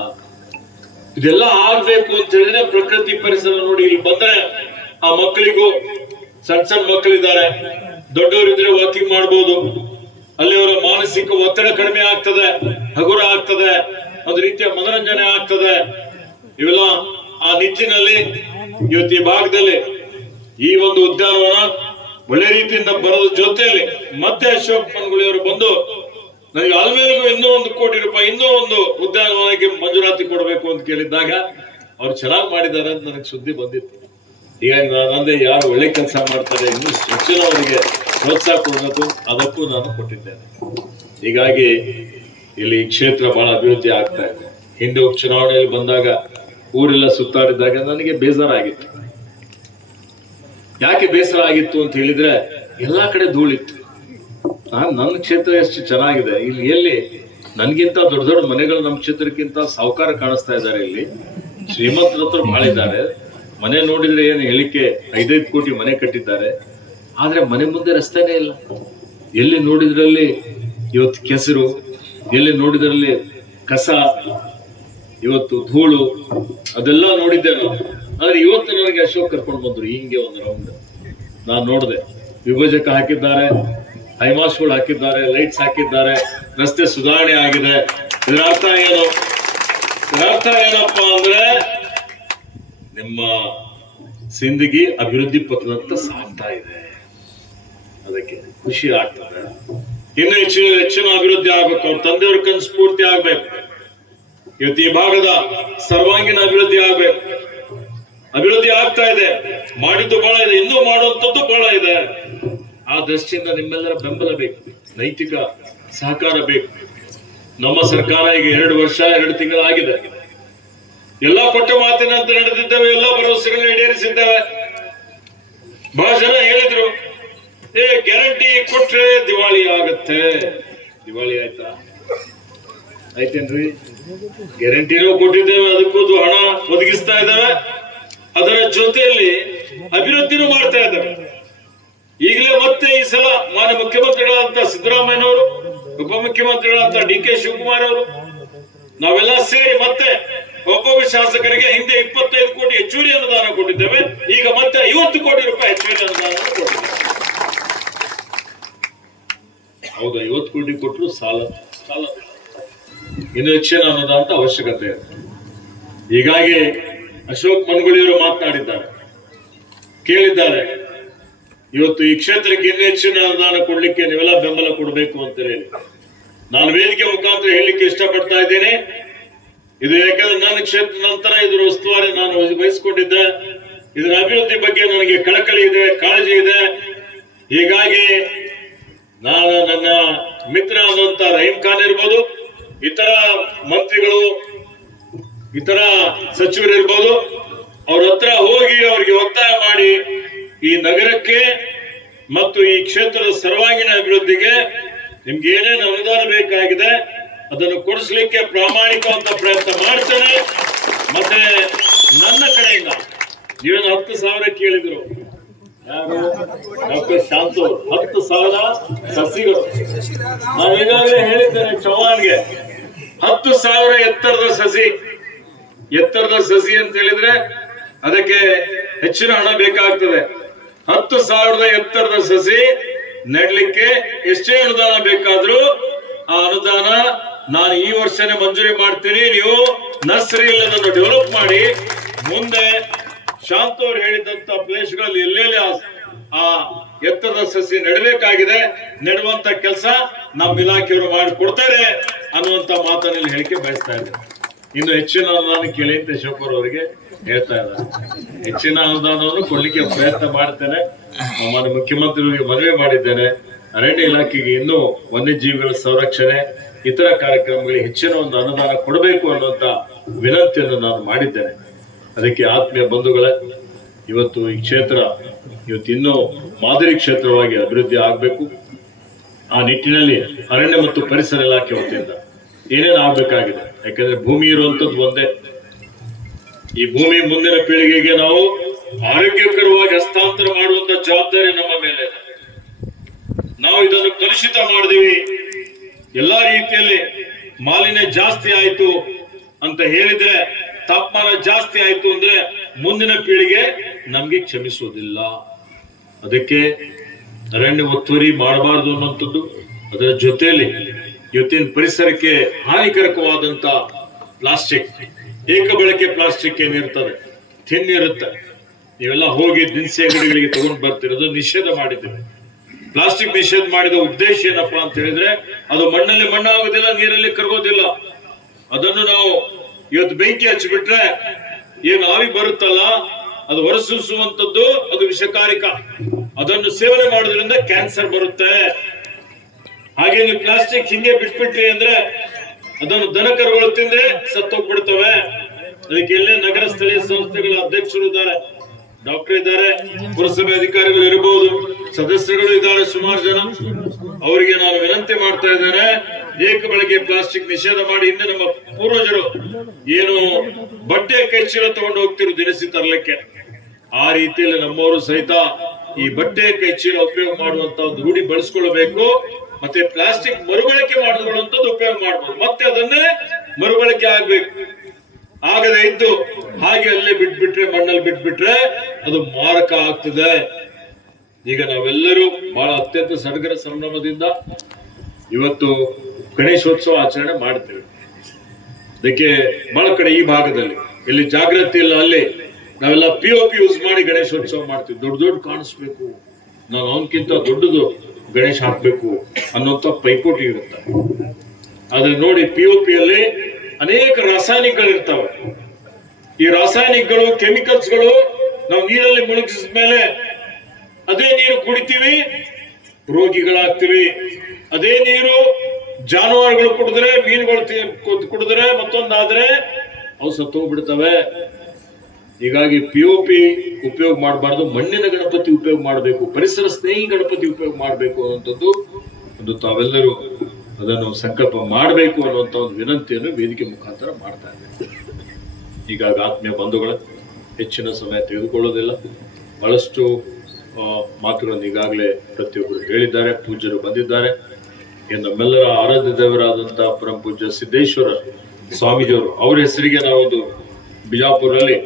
ಇದೆಲ್ಲ ಆಗ್ಬೇಕು ಅಂತ ಹೇಳಿದ್ರೆ ಪ್ರಕೃತಿ ಪರಿಸರ ನೋಡಿ ಇಲ್ಲಿ ಬಂದ್ರೆ ಆ ಮಕ್ಕಳಿಗೂ ಸಣ್ಣ ಸಣ್ಣ ಮಕ್ಕಳಿದ್ದಾರೆ. ದೊಡ್ಡವರಿದ್ರೆ ವಾಕಿಂಗ್ ಮಾಡ್ಬೋದು. ಅಲ್ಲಿ ಅವರ ಮಾನಸಿಕ ಒತ್ತಡ ಕಡಿಮೆ ಆಗ್ತದೆ, ಹಗುರ ಆಗ್ತದೆ ಒಂದು ರೀತಿಯ ಮನೋರಂಜನೆ ಆಗ್ತದೆ. ಇವೆಲ್ಲ ಆ ನಿಟ್ಟಿನಲ್ಲಿ ಇವತ್ತು ಈ ಭಾಗದಲ್ಲಿ ಈ ಒಂದು ಉದ್ಯಾನವನ ಒಳ್ಳೆ ರೀತಿಯಿಂದ ಬರೋದ್ರ ಜೊತೆಯಲ್ಲಿ ಮತ್ತೆ ಅಶೋಕ್ ಪನ್ಗುಳಿಯವರು ಬಂದು ನನಗೆ ಆಲ್ಮೇಲೆಗೂ ಇನ್ನೂ ಒಂದು ಕೋಟಿ ರೂಪಾಯಿ, ಇನ್ನೂ ಒಂದು ಉದ್ಯಾನವನಕ್ಕೆ ಮಂಜೂರಾತಿ ಕೊಡಬೇಕು ಅಂತ ಕೇಳಿದ್ದಾಗ ಅವ್ರು ಚೆನ್ನಾಗಿ ಮಾಡಿದ್ದಾರೆ ಅಂತ ನನಗೆ ಸುದ್ದಿ ಬಂದಿತ್ತು. ಹೀಗಾಗಿ ನಾನು ಅಂದೆ ಯಾರು ಒಳ್ಳೆ ಕೆಲಸ ಮಾಡ್ತಾರೆ ಇನ್ನೂ ಹೆಚ್ಚಿನ ಅವರಿಗೆ ಪ್ರೋತ್ಸಾಹ ಕೊಡೋದು, ಅದಕ್ಕೂ ನಾನು ಕೊಟ್ಟಿದ್ದೇನೆ. ಹೀಗಾಗಿ ಇಲ್ಲಿ ಕ್ಷೇತ್ರ ಬಹಳ ಅಭಿವೃದ್ಧಿ ಆಗ್ತಾ ಇದೆ. ಹಿಂದೆ ಉಪಚುನಾವಣೆಯಲ್ಲಿ ಬಂದಾಗ ಊರೆಲ್ಲ ಸುತ್ತಾಡಿದಾಗ ನನಗೆ ಬೇಜಾರಾಗಿತ್ತು ಯಾಕೆ ಬೇಸರ ಆಗಿತ್ತು ಅಂತ ಹೇಳಿದ್ರೆ ಎಲ್ಲಾ ಕಡೆ ಧೂಳಿತ್ತು. ನಾನು ನನ್ನ ಕ್ಷೇತ್ರ ಎಷ್ಟು ಚೆನ್ನಾಗಿದೆ. ಇಲ್ಲಿ ಎಲ್ಲಿ ನನ್ಗಿಂತ ದೊಡ್ಡ ದೊಡ್ಡ ಮನೆಗಳು ನಮ್ಮ ಕ್ಷೇತ್ರಕ್ಕಿಂತ ಸಾವುಕಾರ ಕಾಣಿಸ್ತಾ ಇದ್ದಾರೆ ಇಲ್ಲಿ. ಶ್ರೀಮಂತರ ಹತ್ರ ಮನೆ ನೋಡಿದ್ರೆ ಏನು ಹೇಳಿಕೆ ಐದೈದು ಕೋಟಿ ಮನೆ ಕಟ್ಟಿದ್ದಾರೆ. ಆದ್ರೆ ಮನೆ ಮುಂದೆ ರಸ್ತೆನೇ ಇಲ್ಲ. ಎಲ್ಲಿ ನೋಡಿದ್ರಲ್ಲಿ ಇವತ್ತು ಕೆಸರು, ಎಲ್ಲಿ ನೋಡಿದ್ರಲ್ಲಿ ಕಸ, ಇವತ್ತು ಧೂಳು, ಅದೆಲ್ಲ ನೋಡಿದ್ದೆ ನಾವು ಆದ್ರೆ ಇವತ್ತು ನನಗೆ ಅಶೋಕ್ ಕರ್ಕೊಂಡು ಬಂದ್ರು, ಹಿಂಗೆ ಒಂದು ರೌಂಡ್ ನಾನು ನೋಡಿದೆ. ವಿಭಜಕ ಹಾಕಿದ್ದಾರೆ, ಹೈಮಾಸ್ಗಳು ಹಾಕಿದ್ದಾರೆ ಲೈಟ್ಸ್ ಹಾಕಿದ್ದಾರೆ, ರಸ್ತೆ ಸುಧಾರಣೆ ಆಗಿದೆ. ಇದರ ಅರ್ಥ ಏನು? ಇದರ ಅರ್ಥ ಏನಪ್ಪಾ ಅಂದ್ರೆ ನಿಮ್ಮ ಸಿಂದಗಿ ಅಭಿವೃದ್ಧಿ ಪಥದತ್ತ ಸಾಗ್ತಾ ಇದೆ. ಅದಕ್ಕೆ ಖುಷಿ ಆಗ್ತದೆ ಇನ್ನು ಹೆಚ್ಚಿನ ಹೆಚ್ಚಿನ ಅಭಿವೃದ್ಧಿ ಆಗ್ಬೇಕು. ಅವ್ರ ತಂದೆಯವ್ರ ಕನಸು ಸ್ಫೂರ್ತಿ ಆಗ್ಬೇಕು. ಇವತ್ತು ಈ ಭಾಗದ ಸರ್ವಾಂಗೀಣ ಅಭಿವೃದ್ಧಿ ಆಗ್ಬೇಕು. ಅಭಿವೃದ್ಧಿ ಆಗ್ತಾ ಇದೆ. ಮಾಡಿದ್ದು ಬಹಳ ಇದೆ. ಇನ್ನೂ ಮಾಡುವಂಥದ್ದು ಬಹಳ ಇದೆ. ಆ ದೃಷ್ಟಿಯಿಂದ ನಿಮ್ಮೆಲ್ಲರ ಬೆಂಬಲ ಬೇಕು. ನೈತಿಕ ಸಹಕಾರ ಬೇಕು. ನಮ್ಮ ಸರ್ಕಾರ ಈಗ ಎರಡು ವರ್ಷ, ಎರಡು ತಿಂಗಳಾಗಿದೆ. ಎಲ್ಲ ಕೊಟ್ಟ ಮಾತಿನಂತೆ ನಡೆದಿದ್ದೇವೆ, ಎಲ್ಲ ಭರವಸೆಗಳನ್ನ ಈಡೇರಿಸಿದ್ದೇವೆ. ಬಹಳ ಜನ ಹೇಳಿದ್ರು, ಏ ಗ್ಯಾರಂಟಿ ಕೊಟ್ರೆ ದಿವಾಳಿ ಆಗತ್ತೆ. ದಿವಾಳಿ ಆಯ್ತಾ? ಆಯ್ತೇನ್ರಿ? ಗ್ಯಾರಂಟಿನೂ ಕೊಟ್ಟಿದ್ದೇವೆ, ಅದಕ್ಕೂ ಹಣ ಒದಗಿಸ್ತಾ ಇದ್ದಾವೆ. ಅದರ ಜೊತೆಯಲ್ಲಿ ಅಭಿವೃದ್ಧಿನೂ ಮಾಡ್ತಾ ಇದ್ದಾವೆ ಈಗಲೇ ಮತ್ತೆ ಈ ಸಲ ಮಾನ್ಯ ಮುಖ್ಯಮಂತ್ರಿಗಳಾದಂತ ಸಿದ್ದರಾಮಯ್ಯನವರು ಉಪಮುಖ್ಯಮಂತ್ರಿಗಳಾದಂತ ಡಿ ಕೆ ಶಿವಕುಮಾರ್ ಅವರು, ನಾವೆಲ್ಲ ಸೇರಿ ಮತ್ತೆ ಒಬ್ಬೊಬ್ಬ ಶಾಸಕರಿಗೆ ಹಿಂದೆ ಇಪ್ಪತ್ತೈದು ಕೋಟಿ ಹೆಚ್ಚುವರಿ ಅನುದಾನ ಕೊಟ್ಟಿದ್ದೇವೆ. ಈಗ ಮತ್ತೆ ಐವತ್ತು ಕೋಟಿ ರೂಪಾಯಿ ಹೆಚ್ಚುವರಿ ಅನುದಾನ ಹೌದು, ಐವತ್ತು ಕೋಟಿ ಕೊಟ್ಟರು ಸಾಲ ಸಾಲ ಇನ್ನು ಹೆಚ್ಚಿನ ಅನುದಾನದ ಅವಶ್ಯಕತೆ ಇದೆ. ಹೀಗಾಗಿ ಅಶೋಕ್ ಮನ್ಗುಳಿಯವರು ಮಾತನಾಡಿದ್ದಾರೆ. ಕೇಳಿದ್ದಾರೆ, ಇವತ್ತು ಈ ಕ್ಷೇತ್ರಕ್ಕೆ ಇನ್ನೂ ಹೆಚ್ಚಿನ ಅನುದಾನ ಕೊಡ್ಲಿಕ್ಕೆ ನೀವೆಲ್ಲ ಬೆಂಬಲ ಕೊಡಬೇಕು ಅಂತ ಹೇಳಿ. ನಾನು ವೇದಿಕೆ ಮುಖಾಂತರ ಹೇಳಲಿಕ್ಕೆ ಇಷ್ಟಪಡ್ತಾ ಇದ್ದೇನೆ. ಇದು ಯಾಕಂದ್ರೆ ನನ್ನ ಕ್ಷೇತ್ರ ನಂತರ ಇದ್ರ ಉಸ್ತುವಾರಿ ನಾನು ವಹಿಸಿಕೊಂಡಿದ್ದೆ. ಇದರ ಅಭಿವೃದ್ಧಿ ಬಗ್ಗೆ ನನಗೆ ಕಳಕಳಿ ಇದೆ, ಕಾಳಜಿ ಇದೆ. ಹೀಗಾಗಿ ನಾನು ನನ್ನ ಮಿತ್ರ ಆದಂತ ರಹೀಂ ಖಾನ್ ಇರ್ಬೋದು, ಇತರ ಮಂತ್ರಿಗಳು, ಇತರ ಸಚಿವರು ಇರ್ಬೋದು ಅವ್ರ ಹತ್ರ ಹೋಗಿ ಅವರಿಗೆ ಒತ್ತಾಯ ಮಾಡಿ ಈ ನಗರಕ್ಕೆ ಮತ್ತು ಈ ಕ್ಷೇತ್ರದ ಸರ್ವಾಂಗೀಣ ಅಭಿವೃದ್ಧಿಗೆ ನಿಮ್ಗೆ ಏನೇನು ಅನುದಾನ ಬೇಕಾಗಿದೆ ಅದನ್ನು ಕೊಡಿಸ್ಲಿಕ್ಕೆ ಪ್ರಾಮಾಣಿಕವಂತ ಪ್ರಯತ್ನ ಮಾಡ್ತೇನೆ. ಮತ್ತೆ ನನ್ನ ಕಡೆಯಿಂದ, ನೀವೇನು ಹತ್ತು ಸಾವಿರ ಕೇಳಿದ್ರು? ಡಾಕ್ಟರ್ ಶಾಂತು. ಹತ್ತು ಸಾವಿರ ಸಸಿಗಳು. ನಾನು ಈಗಾಗಲೇ ಹೇಳಿದ್ದೇನೆ ಚೌಹಾಣ್ಗೆ ಹತ್ತು ಸಾವಿರ ಎತ್ತರದ ಸಸಿ ಎತ್ತರದ ಸಸಿ ಅಂತ ಹೇಳಿದ್ರೆ ಅದಕ್ಕೆ ಹೆಚ್ಚಿನ ಹಣ ಬೇಕಾಗ್ತದೆ. ಹತ್ತು ಸಾವಿರದ ಎತ್ತರದ ಸಸಿ ನೆಡ್ಲಿಕ್ಕೆ ಎಷ್ಟೇ ಅನುದಾನ ಬೇಕಾದ್ರೂ ಆ ಅನುದಾನ ನಾನು ಈ ವರ್ಷನೇ ಮಂಜೂರಿ ಮಾಡ್ತೀನಿ. ನೀವು ನರ್ಸರಿ ಡೆವಲಪ್ ಮಾಡಿ, ಮುಂದೆ ಶಾಂತ ಅವರು ಹೇಳಿದಂತ ಪ್ಲೇಸ್ಗಳಲ್ಲಿ ಎಲ್ಲೆಲ್ಲಿ ಆ- ಎತ್ತರದ ಸಸಿ ನೆಡಬೇಕಾಗಿದೆ, ನೆಡುವಂತ ಕೆಲಸ ನಮ್ಮ ಇಲಾಖೆಯವರು ಮಾಡಿಕೊಡ್ತಾರೆ ಅನ್ನುವಂತ ಮಾತನ್ನ ಹೇಳಿಕೆ ಬಯಸ್ತಾ ಇದ್ದಾರೆ ಇನ್ನು ಹೆಚ್ಚಿನ ಅನುದಾನ ಕೇಳಿ ಅಂತ ಶಿವಪುರ ಅವರಿಗೆ ಹೇಳ್ತಾ ಇದ್ದಾರೆ ಹೆಚ್ಚಿನ ಅನುದಾನವನ್ನು ಕೊಡ್ಲಿಕ್ಕೆ ಪ್ರಯತ್ನ ಮಾಡ್ತೇನೆ. ಮುಖ್ಯಮಂತ್ರಿಗಳಿಗೆ ಮನವಿ ಮಾಡಿದ್ದೇನೆ. ಅರಣ್ಯ ಇಲಾಖೆಗೆ ಇನ್ನೂ ವನ್ಯಜೀವಿಗಳ ಸಂರಕ್ಷಣೆ ಇತರ ಕಾರ್ಯಕ್ರಮಗಳಿಗೆ ಹೆಚ್ಚಿನ ಒಂದು ಅನುದಾನ ಕೊಡಬೇಕು ಅನ್ನುವಂಥ ವಿನಂತಿಯನ್ನು ನಾನು ಮಾಡಿದ್ದೇನೆ. ಅದಕ್ಕೆ ಆತ್ಮೀಯ ಬಂಧುಗಳೇ, ಇವತ್ತು ಈ ಕ್ಷೇತ್ರ ಇವತ್ತು ಇನ್ನೂ ಮಾದರಿ ಕ್ಷೇತ್ರವಾಗಿ ಅಭಿವೃದ್ಧಿ ಆಗಬೇಕು. ಆ ನಿಟ್ಟಿನಲ್ಲಿ ಅರಣ್ಯ ಮತ್ತು ಪರಿಸರ ಇಲಾಖೆ ವತಿಯಿಂದ ಏನೇನು ಆಗಬೇಕಾಗಿದೆ? ಯಾಕಂದ್ರೆ ಭೂಮಿ ಇರುವಂಥದ್ದು ಒಂದೇ. ಈ ಭೂಮಿ ಮುಂದಿನ ಪೀಳಿಗೆಗೆ ನಾವು ಆರೋಗ್ಯಕರವಾಗಿ ಹಸ್ತಾಂತರ ಮಾಡುವಂತ ಜವಾಬ್ದಾರಿ ನಮ್ಮ ಮೇಲೆ ನಾವು ಇದನ್ನು ಕಲುಷಿತ ಮಾಡಿದೀವಿ ಎಲ್ಲಾ ರೀತಿಯಲ್ಲಿ ಮಾಲಿನ್ಯ ಜಾಸ್ತಿ ಆಯ್ತು ಅಂತ ಹೇಳಿದ್ರೆ ತಾಪಮಾನ ಜಾಸ್ತಿ ಆಯ್ತು ಅಂದ್ರೆ ಮುಂದಿನ ಪೀಳಿಗೆ ನಮ್ಗೆ ಕ್ಷಮಿಸುವುದಿಲ್ಲ ಅದಕ್ಕೆ ಅರಣ್ಯ ಒತ್ತುವರಿ ಮಾಡಬಾರದು ಅನ್ನುವಂಥದ್ದು. ಅದರ ಜೊತೆಯಲ್ಲಿ ಇವತ್ತಿನ ಪರಿಸರಕ್ಕೆ ಹಾನಿಕರಕವಾದಂತ ಪ್ಲಾಸ್ಟಿಕ್, ಏಕ ಬಳಕೆ ಪ್ಲಾಸ್ಟಿಕ್ ಏನಿರ್ತದೆ ತಿನ್ನಿರುತ್ತೆ ನೀವೆಲ್ಲ ಹೋಗಿ ದಿನಸಿ ಅಂಗಡಿಗಳಿಗೆ ತಗೊಂಡು ಬರ್ತೀರೋದು ನಿಷೇಧ ಮಾಡಿದ್ದೇವೆ ಪ್ಲಾಸ್ಟಿಕ್ ನಿಷೇಧ ಮಾಡಿದ ಉದ್ದೇಶ ಏನಪ್ಪಾ ಅಂತ ಹೇಳಿದ್ರೆ, ಅದು ಮಣ್ಣಲ್ಲಿ ಮಣ್ಣಾಗೋದಿಲ್ಲ, ನೀರಲ್ಲಿ ಕರಗೋದಿಲ್ಲ. ಅದನ್ನು ನಾವು ಇವತ್ತು ಬೆಂಕಿ ಹಚ್ಚಿಬಿಟ್ರೆ ಏನು ಆವಿ ಬರುತ್ತಲ್ಲ, ಅದು ಹೊರಸೂಸುವಂತದ್ದು ಅದು ವಿಷಕಾರಿಕ. ಅದನ್ನು ಸೇವನೆ ಮಾಡೋದ್ರಿಂದ ಕ್ಯಾನ್ಸರ್ ಬರುತ್ತೆ. ಹಾಗೆ ನೀವು ಪ್ಲಾಸ್ಟಿಕ್ ಹಿಂಗೆ ಬಿಟ್ಬಿಟ್ರಿ ಅಂದ್ರೆ ಅದನ್ನು ದನ ಕರುಗಳು ತಿಂದ್ರೆ ಸತ್ತೋಗ್ಬಿಡ್ತವೆ. ಅದಕ್ಕೆ ಎಲ್ಲೇ ನಗರ ಸ್ಥಳೀಯ ಸಂಸ್ಥೆಗಳ ಅಧ್ಯಕ್ಷರು ಇದ್ದಾರೆ. ಡಾಕ್ಟರ್ ಇದ್ದಾರೆ, ಪುರಸಭೆ ಅಧಿಕಾರಿಗಳು ಇರಬಹುದು, ಸದಸ್ಯರುಗಳು ಇದ್ದಾರೆ ಸುಮಾರು ಜನ. ಅವರಿಗೆ ನಾನು ವಿನಂತಿ ಮಾಡ್ತಾ ಇದ್ದೇನೆ, ಏಕ ಬಳಕೆ ಪ್ಲಾಸ್ಟಿಕ್ ನಿಷೇಧ ಮಾಡಿ ಹಿಂದೆ ನಮ್ಮ ಪೂರ್ವಜರು ಏನು ಬಟ್ಟೆ ಕೈ ಚೀಲ ತಗೊಂಡು ಹೋಗ್ತಿರು ದಿನಸಿ ತರಲಿಕ್ಕೆ. ಆ ರೀತಿಯಲ್ಲಿ ನಮ್ಮವರು ಸಹಿತ ಈ ಬಟ್ಟೆ ಕೈ ಚೀಲ ಉಪಯೋಗ ಮಾಡುವಂತ ಒಂದು ರೂಢಿ ಬಳಸ್ಕೊಳ್ಬೇಕು ಮತ್ತೆ ಪ್ಲಾಸ್ಟಿಕ್ ಮರುಬಳಕೆ ಮಾಡಿಕೊಳ್ಳುವಂತದ್ದು ಉಪಯೋಗ ಮಾಡಬಹುದು ಮತ್ತೆ ಅದನ್ನೇ ಮರುಬಳಕೆ ಆಗ್ಬೇಕು. ಆಗದೆ ಇದ್ದು ಹಾಗೆ ಅಲ್ಲೇ ಬಿಟ್ಬಿಟ್ರೆ, ಮಣ್ಣಲ್ಲಿ ಬಿಟ್ಬಿಟ್ರೆ ಅದು ಮಾರಕ ಆಗ್ತದೆ. ಈಗ ನಾವೆಲ್ಲರೂ ಬಹಳ ಅತ್ಯಂತ ಸಡಗರ ಸಂಭ್ರಮದಿಂದ ಇವತ್ತು ಗಣೇಶೋತ್ಸವ ಆಚರಣೆ ಮಾಡ್ತೇವೆ. ಅದಕ್ಕೆ ಬಹಳ ಕಡೆ ಈ ಭಾಗದಲ್ಲಿ. ಇಲ್ಲಿ ಜಾಗೃತಿ ಇಲ್ಲ, ಅಲ್ಲಿ ನಾವೆಲ್ಲ ಪಿ ಒ ಪಿ ಯೂಸ್ ಮಾಡಿ ಗಣೇಶೋತ್ಸವ ಮಾಡ್ತೀವಿ. ದೊಡ್ಡ ದೊಡ್ಡ ಕಾಣಿಸ್ಬೇಕು. ನಾನು ಅವನಕ್ಕಿಂತ ದೊಡ್ಡದು ಗಣೇಶ ಹಾಕ್ಬೇಕು ಅನ್ನೋಂಥ ಪೈಪೋಟಿ ಇರುತ್ತೆ. ಆದ್ರೆ ನೋಡಿ ಪಿ ಒ ಪಿಯಲ್ಲಿ ಅನೇಕ ರಾಸಾಯನಿಕಗಳು ಇರ್ತವೆ ಈ ರಾಸಾಯನಿಕಗಳು, ಕೆಮಿಕಲ್ಸ್ಗಳು ನಾವು ನೀರಲ್ಲಿ ಮುಳುಗಿಸಿದ ಮೇಲೆ ಅದೇ ನೀರು ಕುಡಿತೀವಿ, ರೋಗಿಗಳಾಗ್ತೀವಿ. ಅದೇ ನೀರು ಜಾನುವಾರುಗಳು ಕುಡಿದ್ರೆ, ಮೀನುಗಳು ಕುಡಿದ್ರೆ ಮತ್ತೊಂದಾದ್ರೆ ಅವು ಸತ್ತೋಗ್ಬಿಡ್ತವೆ ಹೀಗಾಗಿ ಪಿ ಒ ಪಿ ಉಪಯೋಗ ಮಾಡಬಾರ್ದು, ಮಣ್ಣಿನ ಗಣಪತಿ ಉಪಯೋಗ ಮಾಡಬೇಕು, ಪರಿಸರ ಸ್ನೇಹಿ ಗಣಪತಿ ಉಪಯೋಗ ಮಾಡಬೇಕು ಅನ್ನುವಂಥದ್ದು ಒಂದು ತಾವೆಲ್ಲರೂ ಅದನ್ನು ಸಂಕಲ್ಪ ಮಾಡಬೇಕು ಅನ್ನುವಂಥ ಒಂದು ವಿನಂತಿಯನ್ನು ವೇದಿಕೆ ಮುಖಾಂತರ ಮಾಡ್ತಾ ಇದ್ದೇನೆ. ಹೀಗಾಗಿ ಆತ್ಮೀಯ ಬಂಧುಗಳ ಹೆಚ್ಚಿನ ಸಮಯ ತೆಗೆದುಕೊಳ್ಳೋದಿಲ್ಲ. ಬಹಳಷ್ಟು ಮಾತುಗಳನ್ನು ಈಗಾಗಲೇ ಪ್ರತಿಯೊಬ್ಬರು ಹೇಳಿದ್ದಾರೆ, ಪೂಜ್ಯರು ಬಂದಿದ್ದಾರೆ. ನಮ್ಮೆಲ್ಲರ ಆರಾಧ್ಯ ದೇವರಾದಂಥ ಪರಮ ಪೂಜ್ಯ ಸಿದ್ದೇಶ್ವರ ಸ್ವಾಮೀಜಿಯವರು, ಅವರ ಹೆಸರಿಗೆ ನಾವೊಂದು ಬಿಜಾಪುರಲ್ಲಿ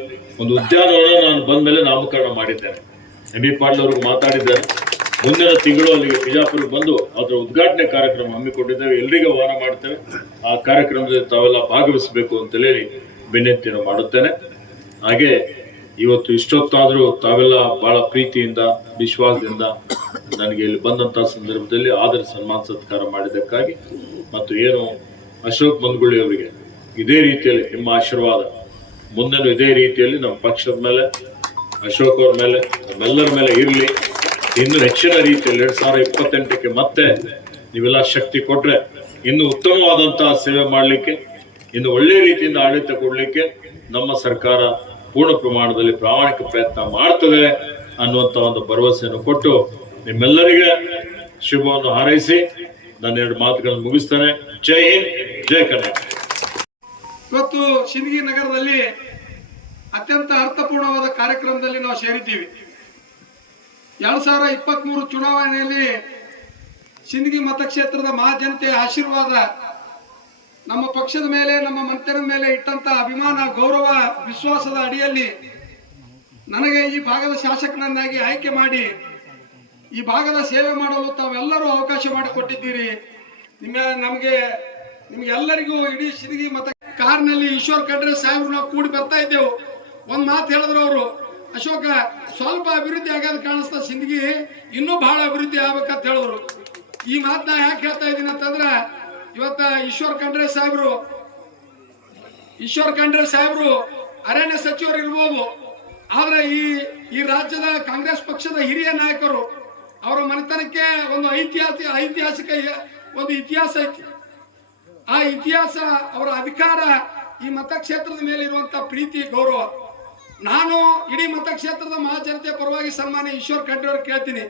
ಒಂದು ಉದ್ಯಾನವನ ನಾನು ಬಂದ ಮೇಲೆ ನಾಮಕರಣ ಮಾಡಿದ್ದೇನೆ. ಎಂ ಬಿ ಪಾಟೀಲ್ ಅವ್ರಿಗೆ ಮಾತಾಡಿದ್ದಾರೆ ಮುಂದಿನ ತಿಂಗಳು ಅಲ್ಲಿಗೆ ಬಿಜಾಪುರಕ್ಕೆ ಬಂದು ಅದರ ಉದ್ಘಾಟನೆ ಕಾರ್ಯಕ್ರಮ ಹಮ್ಮಿಕೊಂಡಿದ್ದೇವೆ. ಎಲ್ರಿಗೂ ವಾಹನ ಮಾಡ್ತೇವೆ. ಆ ಕಾರ್ಯಕ್ರಮದಲ್ಲಿ ತಾವೆಲ್ಲ ಭಾಗವಹಿಸಬೇಕು ಅಂತೇಳಿ ವಿನಂತಿಯನ್ನು ಮಾಡುತ್ತೇನೆ. ಹಾಗೆ ಇವತ್ತು ಇಷ್ಟೊತ್ತಾದರೂ ತಾವೆಲ್ಲ ಬಹಳ ಪ್ರೀತಿಯಿಂದ, ವಿಶ್ವಾಸದಿಂದ ನನಗೆ ಇಲ್ಲಿ ಬಂದಂಥ ಸಂದರ್ಭದಲ್ಲಿ ಆದರ ಸನ್ಮಾನ ಸತ್ಕಾರ ಮಾಡಿದ್ದಕ್ಕಾಗಿ ಮತ್ತು ಏನು ಅಶೋಕ್ ಮಂದ್ಗುಳಿ ಅವರಿಗೆ ಇದೇ ರೀತಿಯಲ್ಲಿ ನಿಮ್ಮ ಆಶೀರ್ವಾದ. ಮುಂದೆ ಇದೇ ರೀತಿಯಲ್ಲಿ ನಮ್ಮ ಪಕ್ಷದ ಮೇಲೆ, ಅಶೋಕ್ ಅವ್ರ ಮೇಲೆ, ನಮ್ಮೆಲ್ಲರ ಮೇಲೆ ಇರಲಿ. ಇನ್ನು ಹೆಚ್ಚಿನ ರೀತಿಯಲ್ಲಿ ಎರಡ್ ಸಾವಿರ ಇಪ್ಪತ್ತೆಂಟಕ್ಕೆ ಮತ್ತೆ ನೀವೆಲ್ಲ ಶಕ್ತಿ ಕೊಟ್ರೆ ಇನ್ನು ಉತ್ತಮವಾದಂತಹ ಸೇವೆ ಮಾಡಲಿಕ್ಕೆ, ಇನ್ನು ಒಳ್ಳೆ ರೀತಿಯಿಂದ ಆಡಳಿತ ಕೊಡಲಿಕ್ಕೆ ನಮ್ಮ ಸರ್ಕಾರ ಪೂರ್ಣ ಪ್ರಮಾಣದಲ್ಲಿ ಪ್ರಾಮಾಣಿಕ ಪ್ರಯತ್ನ ಮಾಡ್ತದೆ ಅನ್ನುವಂಥ ಒಂದು ಭರವಸೆಯನ್ನು ಕೊಟ್ಟು ನಿಮ್ಮೆಲ್ಲರಿಗೆ ಶುಭವನ್ನು ಹಾರೈಸಿ ನನ್ನ ಎರಡು ಮಾತುಗಳನ್ನು ಮುಗಿಸ್ತೇನೆ. ಜೈ ಹಿಂದ್, ಜೈ ಕರ್ನಾಟಕ. ಇವತ್ತು ಶಿಂದಗಿ ನಗರದಲ್ಲಿ ಅತ್ಯಂತ ಅರ್ಥಪೂರ್ಣವಾದ ಕಾರ್ಯಕ್ರಮದಲ್ಲಿ ನಾವು ಸೇರಿದ್ದೀವಿ. ಎರಡ್ ಸಾವಿರ ಇಪ್ಪತ್ತ್ ಮೂರು ಚುನಾವಣೆಯಲ್ಲಿ ಸಿಂದಗಿ ಮತಕ್ಷೇತ್ರದ ಮಹಾಜನತೆಯ ಆಶೀರ್ವಾದ ನಮ್ಮ ಪಕ್ಷದ ಮೇಲೆ, ನಮ್ಮ ಮಂತ್ರದ ಮೇಲೆ ಇಟ್ಟಂತ ಅಭಿಮಾನ, ಗೌರವ, ವಿಶ್ವಾಸದ ಅಡಿಯಲ್ಲಿ ನನಗೆ ಈ ಭಾಗದ ಶಾಸಕನನ್ನಾಗಿ ಆಯ್ಕೆ ಮಾಡಿ, ಈ ಭಾಗದ ಸೇವೆ ಮಾಡಲು ತಾವೆಲ್ಲರೂ ಅವಕಾಶ ಮಾಡಿಕೊಟ್ಟಿದ್ದೀರಿ. ನಿಮ್ಮ, ನಮಗೆ, ನಿಮ್ಗೆಲ್ಲರಿಗೂ ಇಡೀ ಸಿಂದಗಿ ಮತ ಕಾರ್ನಲ್ಲಿ ಈಶ್ವರ್ ಖಂಡ್ರೆ ಸಾಹೇಬ್ರು ನಾವು ಕೂಡಿ ಬರ್ತಾ ಇದ್ದೆವು. ಒಂದ್ ಮಾತು ಹೇಳಿದ್ರು ಅವರು. ಅಶೋಕ, ಸ್ವಲ್ಪ ಅಭಿವೃದ್ಧಿ ಆಗೋದು ಕಾಣಿಸ್ತಾ ಸಿಂದಗಿ ಇನ್ನೂ ಬಹಳ ಅಭಿವೃದ್ಧಿ ಆಗ್ಬೇಕಂತ ಹೇಳಿದ್ರು. ಈ ಮಾತನ್ನ ಯಾಕೆ ಹೇಳ್ತಾ ಇದ್ದೀನಿ ಅಂತಂದ್ರೆ, ಇವತ್ತ ಈಶ್ವರ್ ಖಂಡ್ರೆ ಸಾಹೇಬ್ರು, ಈಶ್ವರ್ ಖಂಡ್ರೆ ಸಾಹೇಬ್ರು ಅರಣ್ಯ ಸಚಿವರು ಇರ್ಬೋದು. ಆದ್ರೆ ಈ ಈ ರಾಜ್ಯದ ಕಾಂಗ್ರೆಸ್ ಪಕ್ಷದ ಹಿರಿಯ ನಾಯಕರು, ಅವರ ಮನೆತನಕ್ಕೆ ಒಂದು ಐತಿಹಾಸಿಕ ಐತಿಹಾಸಿಕ ಒಂದು ಇತಿಹಾಸ ಐತಿ. ಆ ಇತಿಹಾಸ, ಅವರ ಅಧಿಕಾರ ಈ ಮತಕ್ಷೇತ್ರದ ಮೇಲೆ ಇರುವಂತ ಪ್ರೀತಿ, ಗೌರವ. ನಾನು ಇಡೀ ಮತಕ್ಷೇತ್ರದ ಮಹಾಜನತೆಯ ಪರವಾಗಿ ಸನ್ಮಾನ್ಯ ಈಶ್ವರ್ ಖಂಡ್ರೆ ಅವರು ಕೇಳ್ತೀನಿ.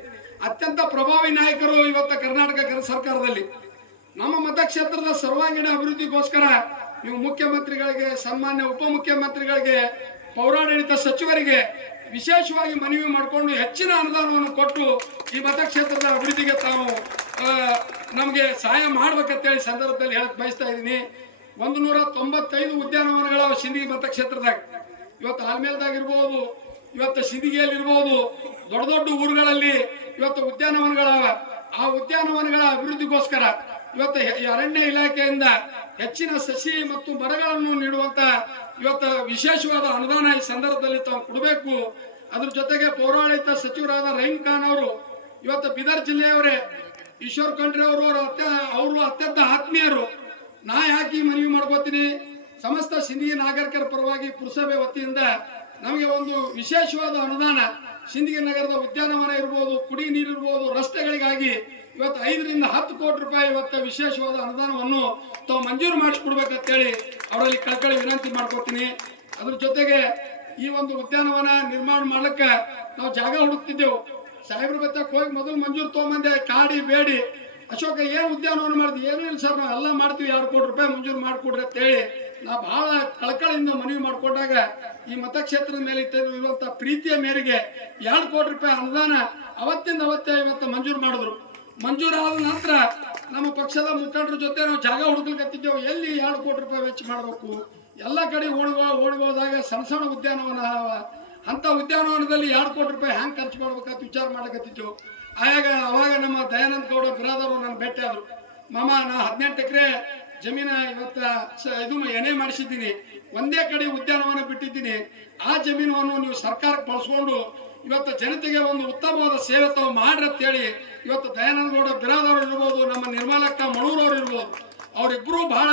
ಅತ್ಯಂತ ಪ್ರಭಾವಿ ನಾಯಕರು ಇವತ್ತು ಕರ್ನಾಟಕ ಸರ್ಕಾರದಲ್ಲಿ. ನಮ್ಮ ಮತಕ್ಷೇತ್ರದ ಸರ್ವಾಂಗೀಣ ಅಭಿವೃದ್ಧಿಗೋಸ್ಕರ ನೀವು ಮುಖ್ಯಮಂತ್ರಿಗಳಿಗೆ, ಸನ್ಮಾನ್ಯ ಉಪಮುಖ್ಯಮಂತ್ರಿಗಳಿಗೆ, ಪೌರಾಡಳಿತ ಸಚಿವರಿಗೆ ವಿಶೇಷವಾಗಿ ಮನವಿ ಮಾಡಿಕೊಂಡು ಹೆಚ್ಚಿನ ಅನುದಾನವನ್ನು ಕೊಟ್ಟು ಈ ಮತಕ್ಷೇತ್ರದ ಅಭಿವೃದ್ಧಿಗೆ ತಾವು ನಮಗೆ ಸಹಾಯ ಮಾಡ್ಬೇಕಂತೇಳಿ ಸಂದರ್ಭದಲ್ಲಿ ಹೇಳಕ್ ಬಯಸ್ತಾ ಇದ್ದೀನಿ. ಒಂದು ನೂರ ತೊಂಬತ್ತೈದು ಉದ್ಯಾನವನಗಳ ಸಿಂಧಿ ಮತಕ್ಷೇತ್ರದಾಗ ಇವತ್ತು ಆಲ್ಮೇಲ್ದಾಗಿರ್ಬೋದು ಇವತ್ತು ಸಿದಿಗೆಯಲ್ಲಿರ್ಬೋದು, ದೊಡ್ಡ ದೊಡ್ಡ ಊರುಗಳಲ್ಲಿ ಇವತ್ತು ಉದ್ಯಾನವನಗಳವ. ಆ ಉದ್ಯಾನವನಗಳ ಅಭಿವೃದ್ಧಿಗೋಸ್ಕರ ಇವತ್ತು ಅರಣ್ಯ ಇಲಾಖೆಯಿಂದ ಹೆಚ್ಚಿನ ಸಸಿ ಮತ್ತು ಮರಗಳನ್ನು ನೀಡುವಂತ ಇವತ್ತು ವಿಶೇಷವಾದ ಅನುದಾನ ಈ ಸಂದರ್ಭದಲ್ಲಿ ತಾವು ಕೊಡಬೇಕು. ಅದ್ರ ಜೊತೆಗೆ ಪೌರಾಡಳಿತ ಸಚಿವರಾದ ರಹೀಂ ಖಾನ್ ಅವರು ಇವತ್ತು ಬೀದರ್ ಜಿಲ್ಲೆಯವರೇ, ಈಶ್ವರ್ ಖಂಡ್ರೆ ಅವರು ಅತ್ಯ ಅವರು ಅತ್ಯಂತ ಆತ್ಮೀಯರು. ನಾ ಯಾಕೆ ಮನವಿ ಮಾಡ್ಕೋತೀನಿ? ಸಮಸ್ತ ಸಿಂಧಿಗೆ ನಾಗರಿಕರ ಪರವಾಗಿ ಪುರಸಭೆ ವತಿಯಿಂದ ನಮಗೆ ಒಂದು ವಿಶೇಷವಾದ ಅನುದಾನ ಸಿಂಧಿಗೆ ನಗರದ ಉದ್ಯಾನವನ ಇರ್ಬೋದು, ಕುಡಿ ನೀರು ಇರ್ಬೋದು, ರಸ್ತೆಗಳಿಗಾಗಿ ಇವತ್ತು ಐದರಿಂದ ಹತ್ತು ಕೋಟಿ ರೂಪಾಯಿ ಇವತ್ತು ವಿಶೇಷವಾದ ಅನುದಾನವನ್ನು ತಾವು ಮಂಜೂರು ಮಾಡಿಸ್ಕೊಡ್ಬೇಕಂತೇಳಿ ಅವರಲ್ಲಿ ಕಳ್ಕಳಿ ವಿನಂತಿ ಮಾಡ್ಕೊತೀನಿ. ಅದ್ರ ಜೊತೆಗೆ ಈ ಒಂದು ಉದ್ಯಾನವನ ನಿರ್ಮಾಣ ಮಾಡ್ಲಿಕ್ಕೆ ನಾವು ಜಾಗ ಹುಡುಕ್ತಿದ್ದೆವು. ಸಾಹೇಬ್ರ ಬತ್ತಕ್ಕೆ ಹೋಗಿ ಮೊದಲು ಮಂಜೂರು ತೊಗೊಂಬಂದೆ, ಕಾಡಿ, ಬೇಡಿ ಅಶೋಕ, ಏನು ಉದ್ಯಾನವನ ಮಾಡಿದ್ವಿ ಏನೂ ಇಲ್ಲ ಸರ್, ನಾವು ಎಲ್ಲ ಮಾಡ್ತೀವಿ. ಎರಡು ಕೋಟಿ ರೂಪಾಯಿ ಮಂಜೂರು ಮಾಡಿಕೊಡ್ರಿ ಅಂತೇಳಿ ನಾ ಬಹಳ ಕಳಕಳಿಯಿಂದ ಮನವಿ ಮಾಡಿಕೊಂಡಾಗ ಈ ಮತಕ್ಷೇತ್ರದ ಮೇಲೆ ಇರುವಂತ ಪ್ರೀತಿಯ ಮೇರೆಗೆ ಎರಡು ಕೋಟಿ ರೂಪಾಯಿ ಅನುದಾನ ಅವತ್ತಿಂದ ಅವತ್ತೇ ಇವತ್ತು ಮಂಜೂರು ಮಾಡಿದ್ರು. ಮಂಜೂರಾದ ನಂತರ ನಮ್ಮ ಪಕ್ಷದ ಮುಖಂಡರ ಜೊತೆ ನಾವು ಜಾಗ ಹುಡುಕ್ಲಿಕ್ಕತ್ತಿದ್ದೆವು ಎಲ್ಲಿ ಎರಡು ಕೋಟಿ ರೂಪಾಯಿ ವೆಚ್ಚ ಮಾಡಬೇಕು? ಎಲ್ಲ ಕಡೆ ಓಡುವ ಓಡುವುದಾಗ ಸಣ್ಣ ಸಣ್ಣ ಉದ್ಯಾನವನ ಅಂತ ಉದ್ಯಾನವನದಲ್ಲಿ ಎರಡು ಕೋಟಿ ರೂಪಾಯಿ ಹ್ಯಾಂಗ್ ಖರ್ಚು ಮಾಡ್ಬೇಕಂತ ವಿಚಾರ ಮಾಡಕತ್ತಿದ್ದೆವು ಆಗ ಅವಾಗ ನಮ್ಮ ದಯಾನಂದ ಗೌಡ ಬಿರಾದವರು ನನ್ನ ಭೇಟಿ ಆದರು. ಮಾಮ, ನಾ ಹದಿನೆಂಟು ಎಕರೆ ಜಮೀನ ಇವತ್ತ ಇದು ಎಣೆ ಮಾಡಿಸಿದ್ದೀನಿ. ಒಂದೇ ಕಡೆ ಉದ್ಯಾನವನ ಬಿಟ್ಟಿದ್ದೀನಿ. ಆ ಜಮೀನವನ್ನು ನೀವು ಸರ್ಕಾರಕ್ಕೆ ಬಳಸ್ಕೊಂಡು ಇವತ್ತು ಜನತೆಗೆ ಒಂದು ಉತ್ತಮವಾದ ಸೇವೆ ತಾವು ಮಾಡ್ರಿ ಅಂತೇಳಿ ಇವತ್ತು ದಯಾನಂದ ಗೌಡ ಬಿರಾದವರು ಇರ್ಬೋದು, ನಮ್ಮ ನಿರ್ಮಲಕ್ಕ ಮಣೂರವ್ರು ಇರ್ಬೋದು ಅವರಿಬ್ಬರು ಬಹಳ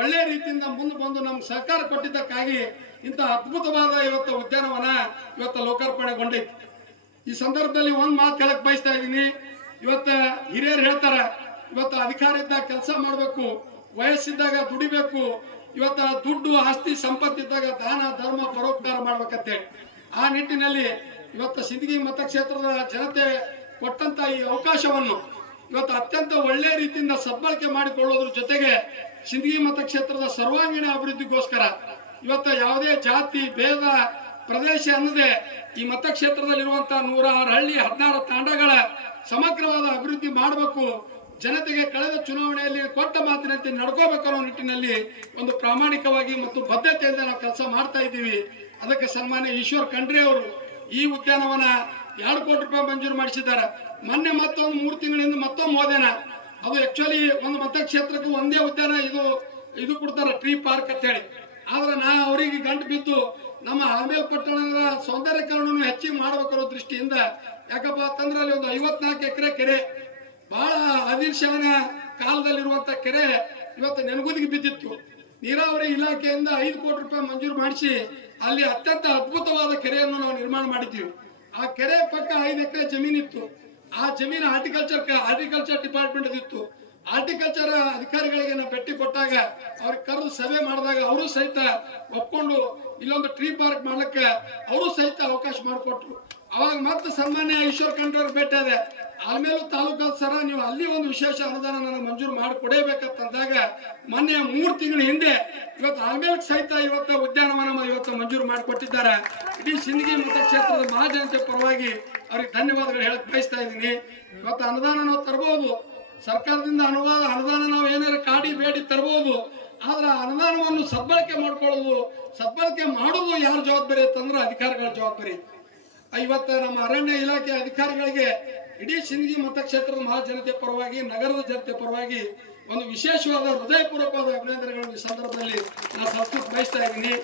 ಒಳ್ಳೆ ರೀತಿಯಿಂದ ಮುಂದೆ ಬಂದು ನಮ್ಗೆ ಸಹಕಾರ ಕೊಟ್ಟಿದ್ದಕ್ಕಾಗಿ ಇಂಥ ಅದ್ಭುತವಾದ ಇವತ್ತು ಉದ್ಯಾನವನ ಇವತ್ತು ಲೋಕಾರ್ಪಣೆಗೊಂಡೈತಿ ಈ ಸಂದರ್ಭದಲ್ಲಿ ಒಂದು ಮಾತು ಹೇಳಕ್ ಬಯಸ್ತಾ ಇದ್ದೀನಿ. ಇವತ್ತ ಹಿರಿಯರು ಹೇಳ್ತಾರೆ, ಇವತ್ತು ಅಧಿಕಾರ ಇದ್ದಾಗ ಕೆಲಸ ಮಾಡಬೇಕು, ವಯಸ್ಸಿದ್ದಾಗ ದುಡಿಬೇಕು, ಇವತ್ತ ದುಡ್ಡು, ಆಸ್ತಿ ಸಂಪತ್ತಿದ್ದಾಗ ದಾನ, ಧರ್ಮ, ಪರೋಪಕಾರ ಮಾಡ್ಬೇಕಂತೇಳಿ ಆ ನಿಟ್ಟಿನಲ್ಲಿ ಇವತ್ತು ಸಿಂದಗಿ ಮತಕ್ಷೇತ್ರದ ಜನತೆ ಕೊಟ್ಟಂತ ಈ ಅವಕಾಶವನ್ನು ಇವತ್ತು ಅತ್ಯಂತ ಒಳ್ಳೆ ರೀತಿಯಿಂದ ಸದ್ಬಳಕೆ ಮಾಡಿಕೊಳ್ಳೋದ್ರ ಜೊತೆಗೆ ಸಿಂದಗಿ ಮತಕ್ಷೇತ್ರದ ಸರ್ವಾಂಗೀಣ ಅಭಿವೃದ್ಧಿಗೋಸ್ಕರ ಇವತ್ತು ಯಾವುದೇ ಜಾತಿ, ಭೇದ ಪ್ರದೇಶ ಅನ್ನದೆ ಈ ಮತಕ್ಷೇತ್ರದಲ್ಲಿರುವಂತಹ ನೂರ ಆರು ಹಳ್ಳಿ, ಹದಿನಾರು ತಾಂಡಗಳ ಸಮಗ್ರವಾದ ಅಭಿವೃದ್ಧಿ ಮಾಡಬೇಕು, ಜನತೆಗೆ ಕಳೆದ ಚುನಾವಣೆಯಲ್ಲಿ ಕೊಟ್ಟ ಮಾತಿನಂತೆ ನಡ್ಕೋಬೇಕು ಅನ್ನೋ ನಿಟ್ಟಿನಲ್ಲಿ ಒಂದು ಪ್ರಾಮಾಣಿಕವಾಗಿ ಮತ್ತು ಬದ್ಧತೆಯಿಂದ ನಾವು ಕೆಲಸ ಮಾಡ್ತಾ ಇದ್ದೀವಿ. ಅದಕ್ಕೆ ಸನ್ಮಾನ್ಯ ಈಶ್ವರ್ ಖಂಡ್ರಿ ಅವರು ಈ ಉದ್ಯಾನವನ ಎರಡು ಕೋಟಿ ರೂಪಾಯಿ ಮಂಜೂರು ಮಾಡಿಸಿದ್ದಾರೆ. ಮೊನ್ನೆ ಮತ್ತೊಂದು ಮೂರು ತಿಂಗಳಿಂದ ಮತ್ತೊಂದು ಹೋದೇನ ಅದು ಆಕ್ಚುಲಿ ಒಂದು ಮತಕ್ಷೇತ್ರಕ್ಕೆ ಒಂದೇ ಉದ್ಯಾನ ಇದು ಇದು ಕೊಡ್ತಾರೆ ಟ್ರೀ ಪಾರ್ಕ್ ಅಂತ ಹೇಳಿ. ಆದ್ರೆ ನಾ ಅವರಿಗೆ ಗಂಟು ಬಿದ್ದು ನಮ್ಮ ಆಲ್ಮೇಲ್ ಪಟ್ಟಣದ ಸೌಂದರ್ಯೀಕರಣವನ್ನು ಹೆಚ್ಚಿಗೆ ಮಾಡಬೇಕನ್ನೋ ದೃಷ್ಟಿಯಿಂದ ಯಾಕಪ್ಪ ಅಂತಂದ್ರೆ ಅಲ್ಲಿ ಒಂದು ಐವತ್ನಾಲ್ಕು ಎಕರೆ ಕೆರೆ, ಬಹಳ ಆದಿಲ್ ಶಾನ ಕಾಲದಲ್ಲಿರುವಂತ ಕೆರೆ ಇವತ್ತು ನೆನಗುದಿಗೆ ಬಿದ್ದಿತ್ತು. ನೀರಾವರಿ ಇಲಾಖೆಯಿಂದ ಐದು ಕೋಟಿ ರೂಪಾಯಿ ಮಂಜೂರು ಮಾಡಿಸಿ ಅಲ್ಲಿ ಅತ್ಯಂತ ಅದ್ಭುತವಾದ ಕೆರೆಯನ್ನು ನಾವು ನಿರ್ಮಾಣ ಮಾಡಿದ್ದೀವಿ. ಆ ಕೆರೆ ಪಕ್ಕ ಐದು ಎಕರೆ ಜಮೀನಿತ್ತು. ಆ ಜಮೀನು ಹಾರ್ಟಿಕಲ್ಚರ್ ಹಾರ್ಟಿಕಲ್ಚರ್ ಡಿಪಾರ್ಟ್ಮೆಂಟ್ ಇತ್ತು ಹಾರ್ಟಿಕಲ್ಚರ್ ಅಧಿಕಾರಿಗಳಿಗೆ ನಾವು ಭೇಟಿ ಕೊಟ್ಟಾಗ ಅವ್ರಿಗೆ ಕರೆದು ಸಭೆ ಮಾಡಿದಾಗ ಅವರು ಸಹಿತ ಒಪ್ಕೊಂಡು ಇಲ್ಲೊಂದು ಟ್ರೀ ಪಾರ್ಕ್ ಮಾಡ್ಲಿಕ್ಕೆ ಅವರು ಸಹಿತ ಅವಕಾಶ ಮಾಡಿಕೊಟ್ರು. ಅವಾಗ ಮತ್ತೆ ಸನ್ಮಾನ್ಯ ಈಶ್ವರ್ ಖಂಡ್ರೆ ಭೇಟಿ ಅದೇ ಆಮೇಲೂ ತಾಲೂಕಾದ ಸರ ನೀವು ಅಲ್ಲಿ ಒಂದು ವಿಶೇಷ ಅನುದಾನ ನನಗೆ ಮಂಜೂರು ಮಾಡಿ ಕೊಡಬೇಕಂತಂದಾಗ ಮೊನ್ನೆ ಮೂರು ತಿಂಗಳ ಹಿಂದೆ ಇವತ್ತು ಆಮೇಲೆ ಸಹಿತ ಇವತ್ತು ಉದ್ಯಾನವನ ಇವತ್ತು ಮಂಜೂರು ಮಾಡಿಕೊಟ್ಟಿದ್ದಾರೆ ಇಡೀ ಸಿಂದಗಿ ಮತಕ್ಷೇತ್ರದ ಮಹಾಜನತೆ ಪರವಾಗಿ ಅವ್ರಿಗೆ ಧನ್ಯವಾದಗಳು ಹೇಳಕ್ ಬಯಸ್ತಾ ಇದ್ದೀನಿ. ಇವತ್ತು ಅನುದಾನ ನಾವು ತರಬಹುದು ಸರ್ಕಾರದಿಂದ ಅನುವಾದ ಅನುದಾನ ನಾವು ಏನಾದ್ರು ಕಾಡಿ ಬೇಡಿ ತರಬಹುದು ಆದ್ರೆ ಆ ಅನುದಾನವನ್ನು ಸದ್ಬಳಕೆ ಮಾಡ್ಕೊಳ್ಳೋದು, ಸದ್ಬಳಕೆ ಮಾಡೋದು ಯಾರ ಜವಾಬ್ದಾರಿ ಅಂತಂದ್ರೆ ಅಧಿಕಾರಿಗಳ ಜವಾಬ್ದಾರಿ. ಇವತ್ತು ನಮ್ಮ ಅರಣ್ಯ ಇಲಾಖೆ ಅಧಿಕಾರಿಗಳಿಗೆ ಇಡೀ ಸಿಂದಗಿ ಮತಕ್ಷೇತ್ರದ ಮಹಾಜನತೆ ಪರವಾಗಿ, ನಗರದ ಜನತೆ ಪರವಾಗಿ ಒಂದು ವಿಶೇಷವಾದ ಹೃದಯಪೂರ್ವಕವಾದ ಅಭಿನಂದನೆಗಳನ್ನು ಈ ಸಂದರ್ಭದಲ್ಲಿ ನಾನು ಸಂಸ್ಕೃತಿ ಬಯಸ್ತಾ ಇದ್ದೀನಿ.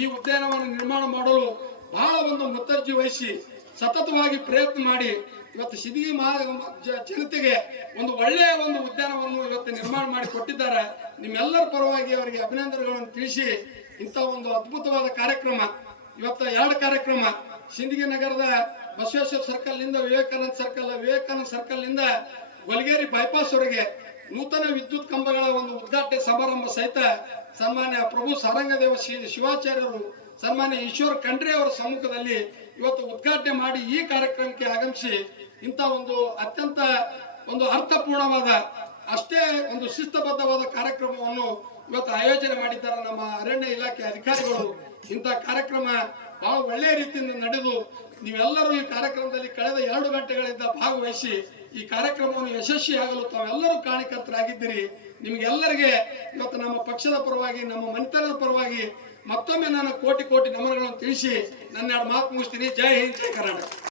ಈ ಉದ್ಯಾನವನ ನಿರ್ಮಾಣ ಮಾಡಲು ಬಹಳ ಒಂದು ಮುತ್ತರ್ಜಿ ವಹಿಸಿ ಸತತವಾಗಿ ಪ್ರಯತ್ನ ಮಾಡಿ ಇವತ್ತು ಸಿದ್ದಿಗೆ ಮಹಾ ಜನತೆಗೆ ಒಂದು ಒಳ್ಳೆಯ ಒಂದು ಉದ್ಯಾನವನ್ನು ಇವತ್ತು ನಿರ್ಮಾಣ ಮಾಡಿ ಕೊಟ್ಟಿದ್ದಾರೆ. ನಿಮ್ಮೆಲ್ಲರ ಪರವಾಗಿ ಅವರಿಗೆ ಅಭಿನಂದನೆಗಳನ್ನು ತಿಳಿಸಿ ಇಂಥ ಒಂದು ಅದ್ಭುತವಾದ ಕಾರ್ಯಕ್ರಮ, ಇವತ್ತು ಎರಡು ಕಾರ್ಯಕ್ರಮ. ಸಿಂದಗಿ ನಗರದ ಬಸವೇಶ್ವರ ಸರ್ಕಲ್ನಿಂದ, ವಿವೇಕಾನಂದ ಸರ್ಕಲ್ ವಿವೇಕಾನಂದ ಸರ್ಕಲ್ನಿಂದ ಗೊಲಗೇರಿ ಬೈಪಾಸ್ ವರೆಗೆ ನೂತನ ವಿದ್ಯುತ್ ಕಂಬಗಳ ಒಂದು ಉದ್ಘಾಟನೆ ಸಮಾರಂಭ ಸಹಿತ ಸನ್ಮಾನ್ಯ ಪ್ರಭು ಸಾರಂಗದೇವ ಶ್ರೀ ಶಿವಾಚಾರ್ಯರು, ಸನ್ಮಾನ್ಯ ಈಶ್ವರ್ ಖಂಡ್ರೆ ಅವರ ಸಮ್ಮುಖದಲ್ಲಿ ಇವತ್ತು ಉದ್ಘಾಟನೆ ಮಾಡಿ ಈ ಕಾರ್ಯಕ್ರಮಕ್ಕೆ ಆಗಮಿಸಿ ಇಂಥ ಒಂದು ಅತ್ಯಂತ ಒಂದು ಅರ್ಥಪೂರ್ಣವಾದ, ಅಷ್ಟೇ ಒಂದು ಶಿಸ್ತಬದ್ಧವಾದ ಕಾರ್ಯಕ್ರಮವನ್ನು ಇವತ್ತು ಆಯೋಜನೆ ಮಾಡಿದ್ದಾರೆ ನಮ್ಮ ಅರಣ್ಯ ಇಲಾಖೆ ಅಧಿಕಾರಿಗಳು. ಇಂಥ ಕಾರ್ಯಕ್ರಮ ಬಹಳ ಒಳ್ಳೆಯ ರೀತಿಯಿಂದ ನಡೆದು ನೀವೆಲ್ಲರೂ ಈ ಕಾರ್ಯಕ್ರಮದಲ್ಲಿ ಕಳೆದ ಎರಡು ಗಂಟೆಗಳಿಂದ ಭಾಗವಹಿಸಿ ಈ ಕಾರ್ಯಕ್ರಮವನ್ನು ಯಶಸ್ವಿಯಾಗಲು ತಾವೆಲ್ಲರೂ ಕಾಣಿಕರ್ತರಾಗಿದ್ದೀರಿ. ನಿಮಗೆಲ್ಲರಿಗೆ ಇವತ್ತು ನಮ್ಮ ಪಕ್ಷದ ಪರವಾಗಿ, ನಮ್ಮ ಮನೆತನದ ಪರವಾಗಿ ಮತ್ತೊಮ್ಮೆ ನಾನು ಕೋಟಿ ಕೋಟಿ ನಮನಗಳನ್ನು ತಿಳಿಸಿ ನನ್ನ ಮಾತು ಮುಗಿಸ್ತೀನಿ. ಜೈ ಹಿಂದ್, ಜೈ ಕರ್ನಾಟಕ.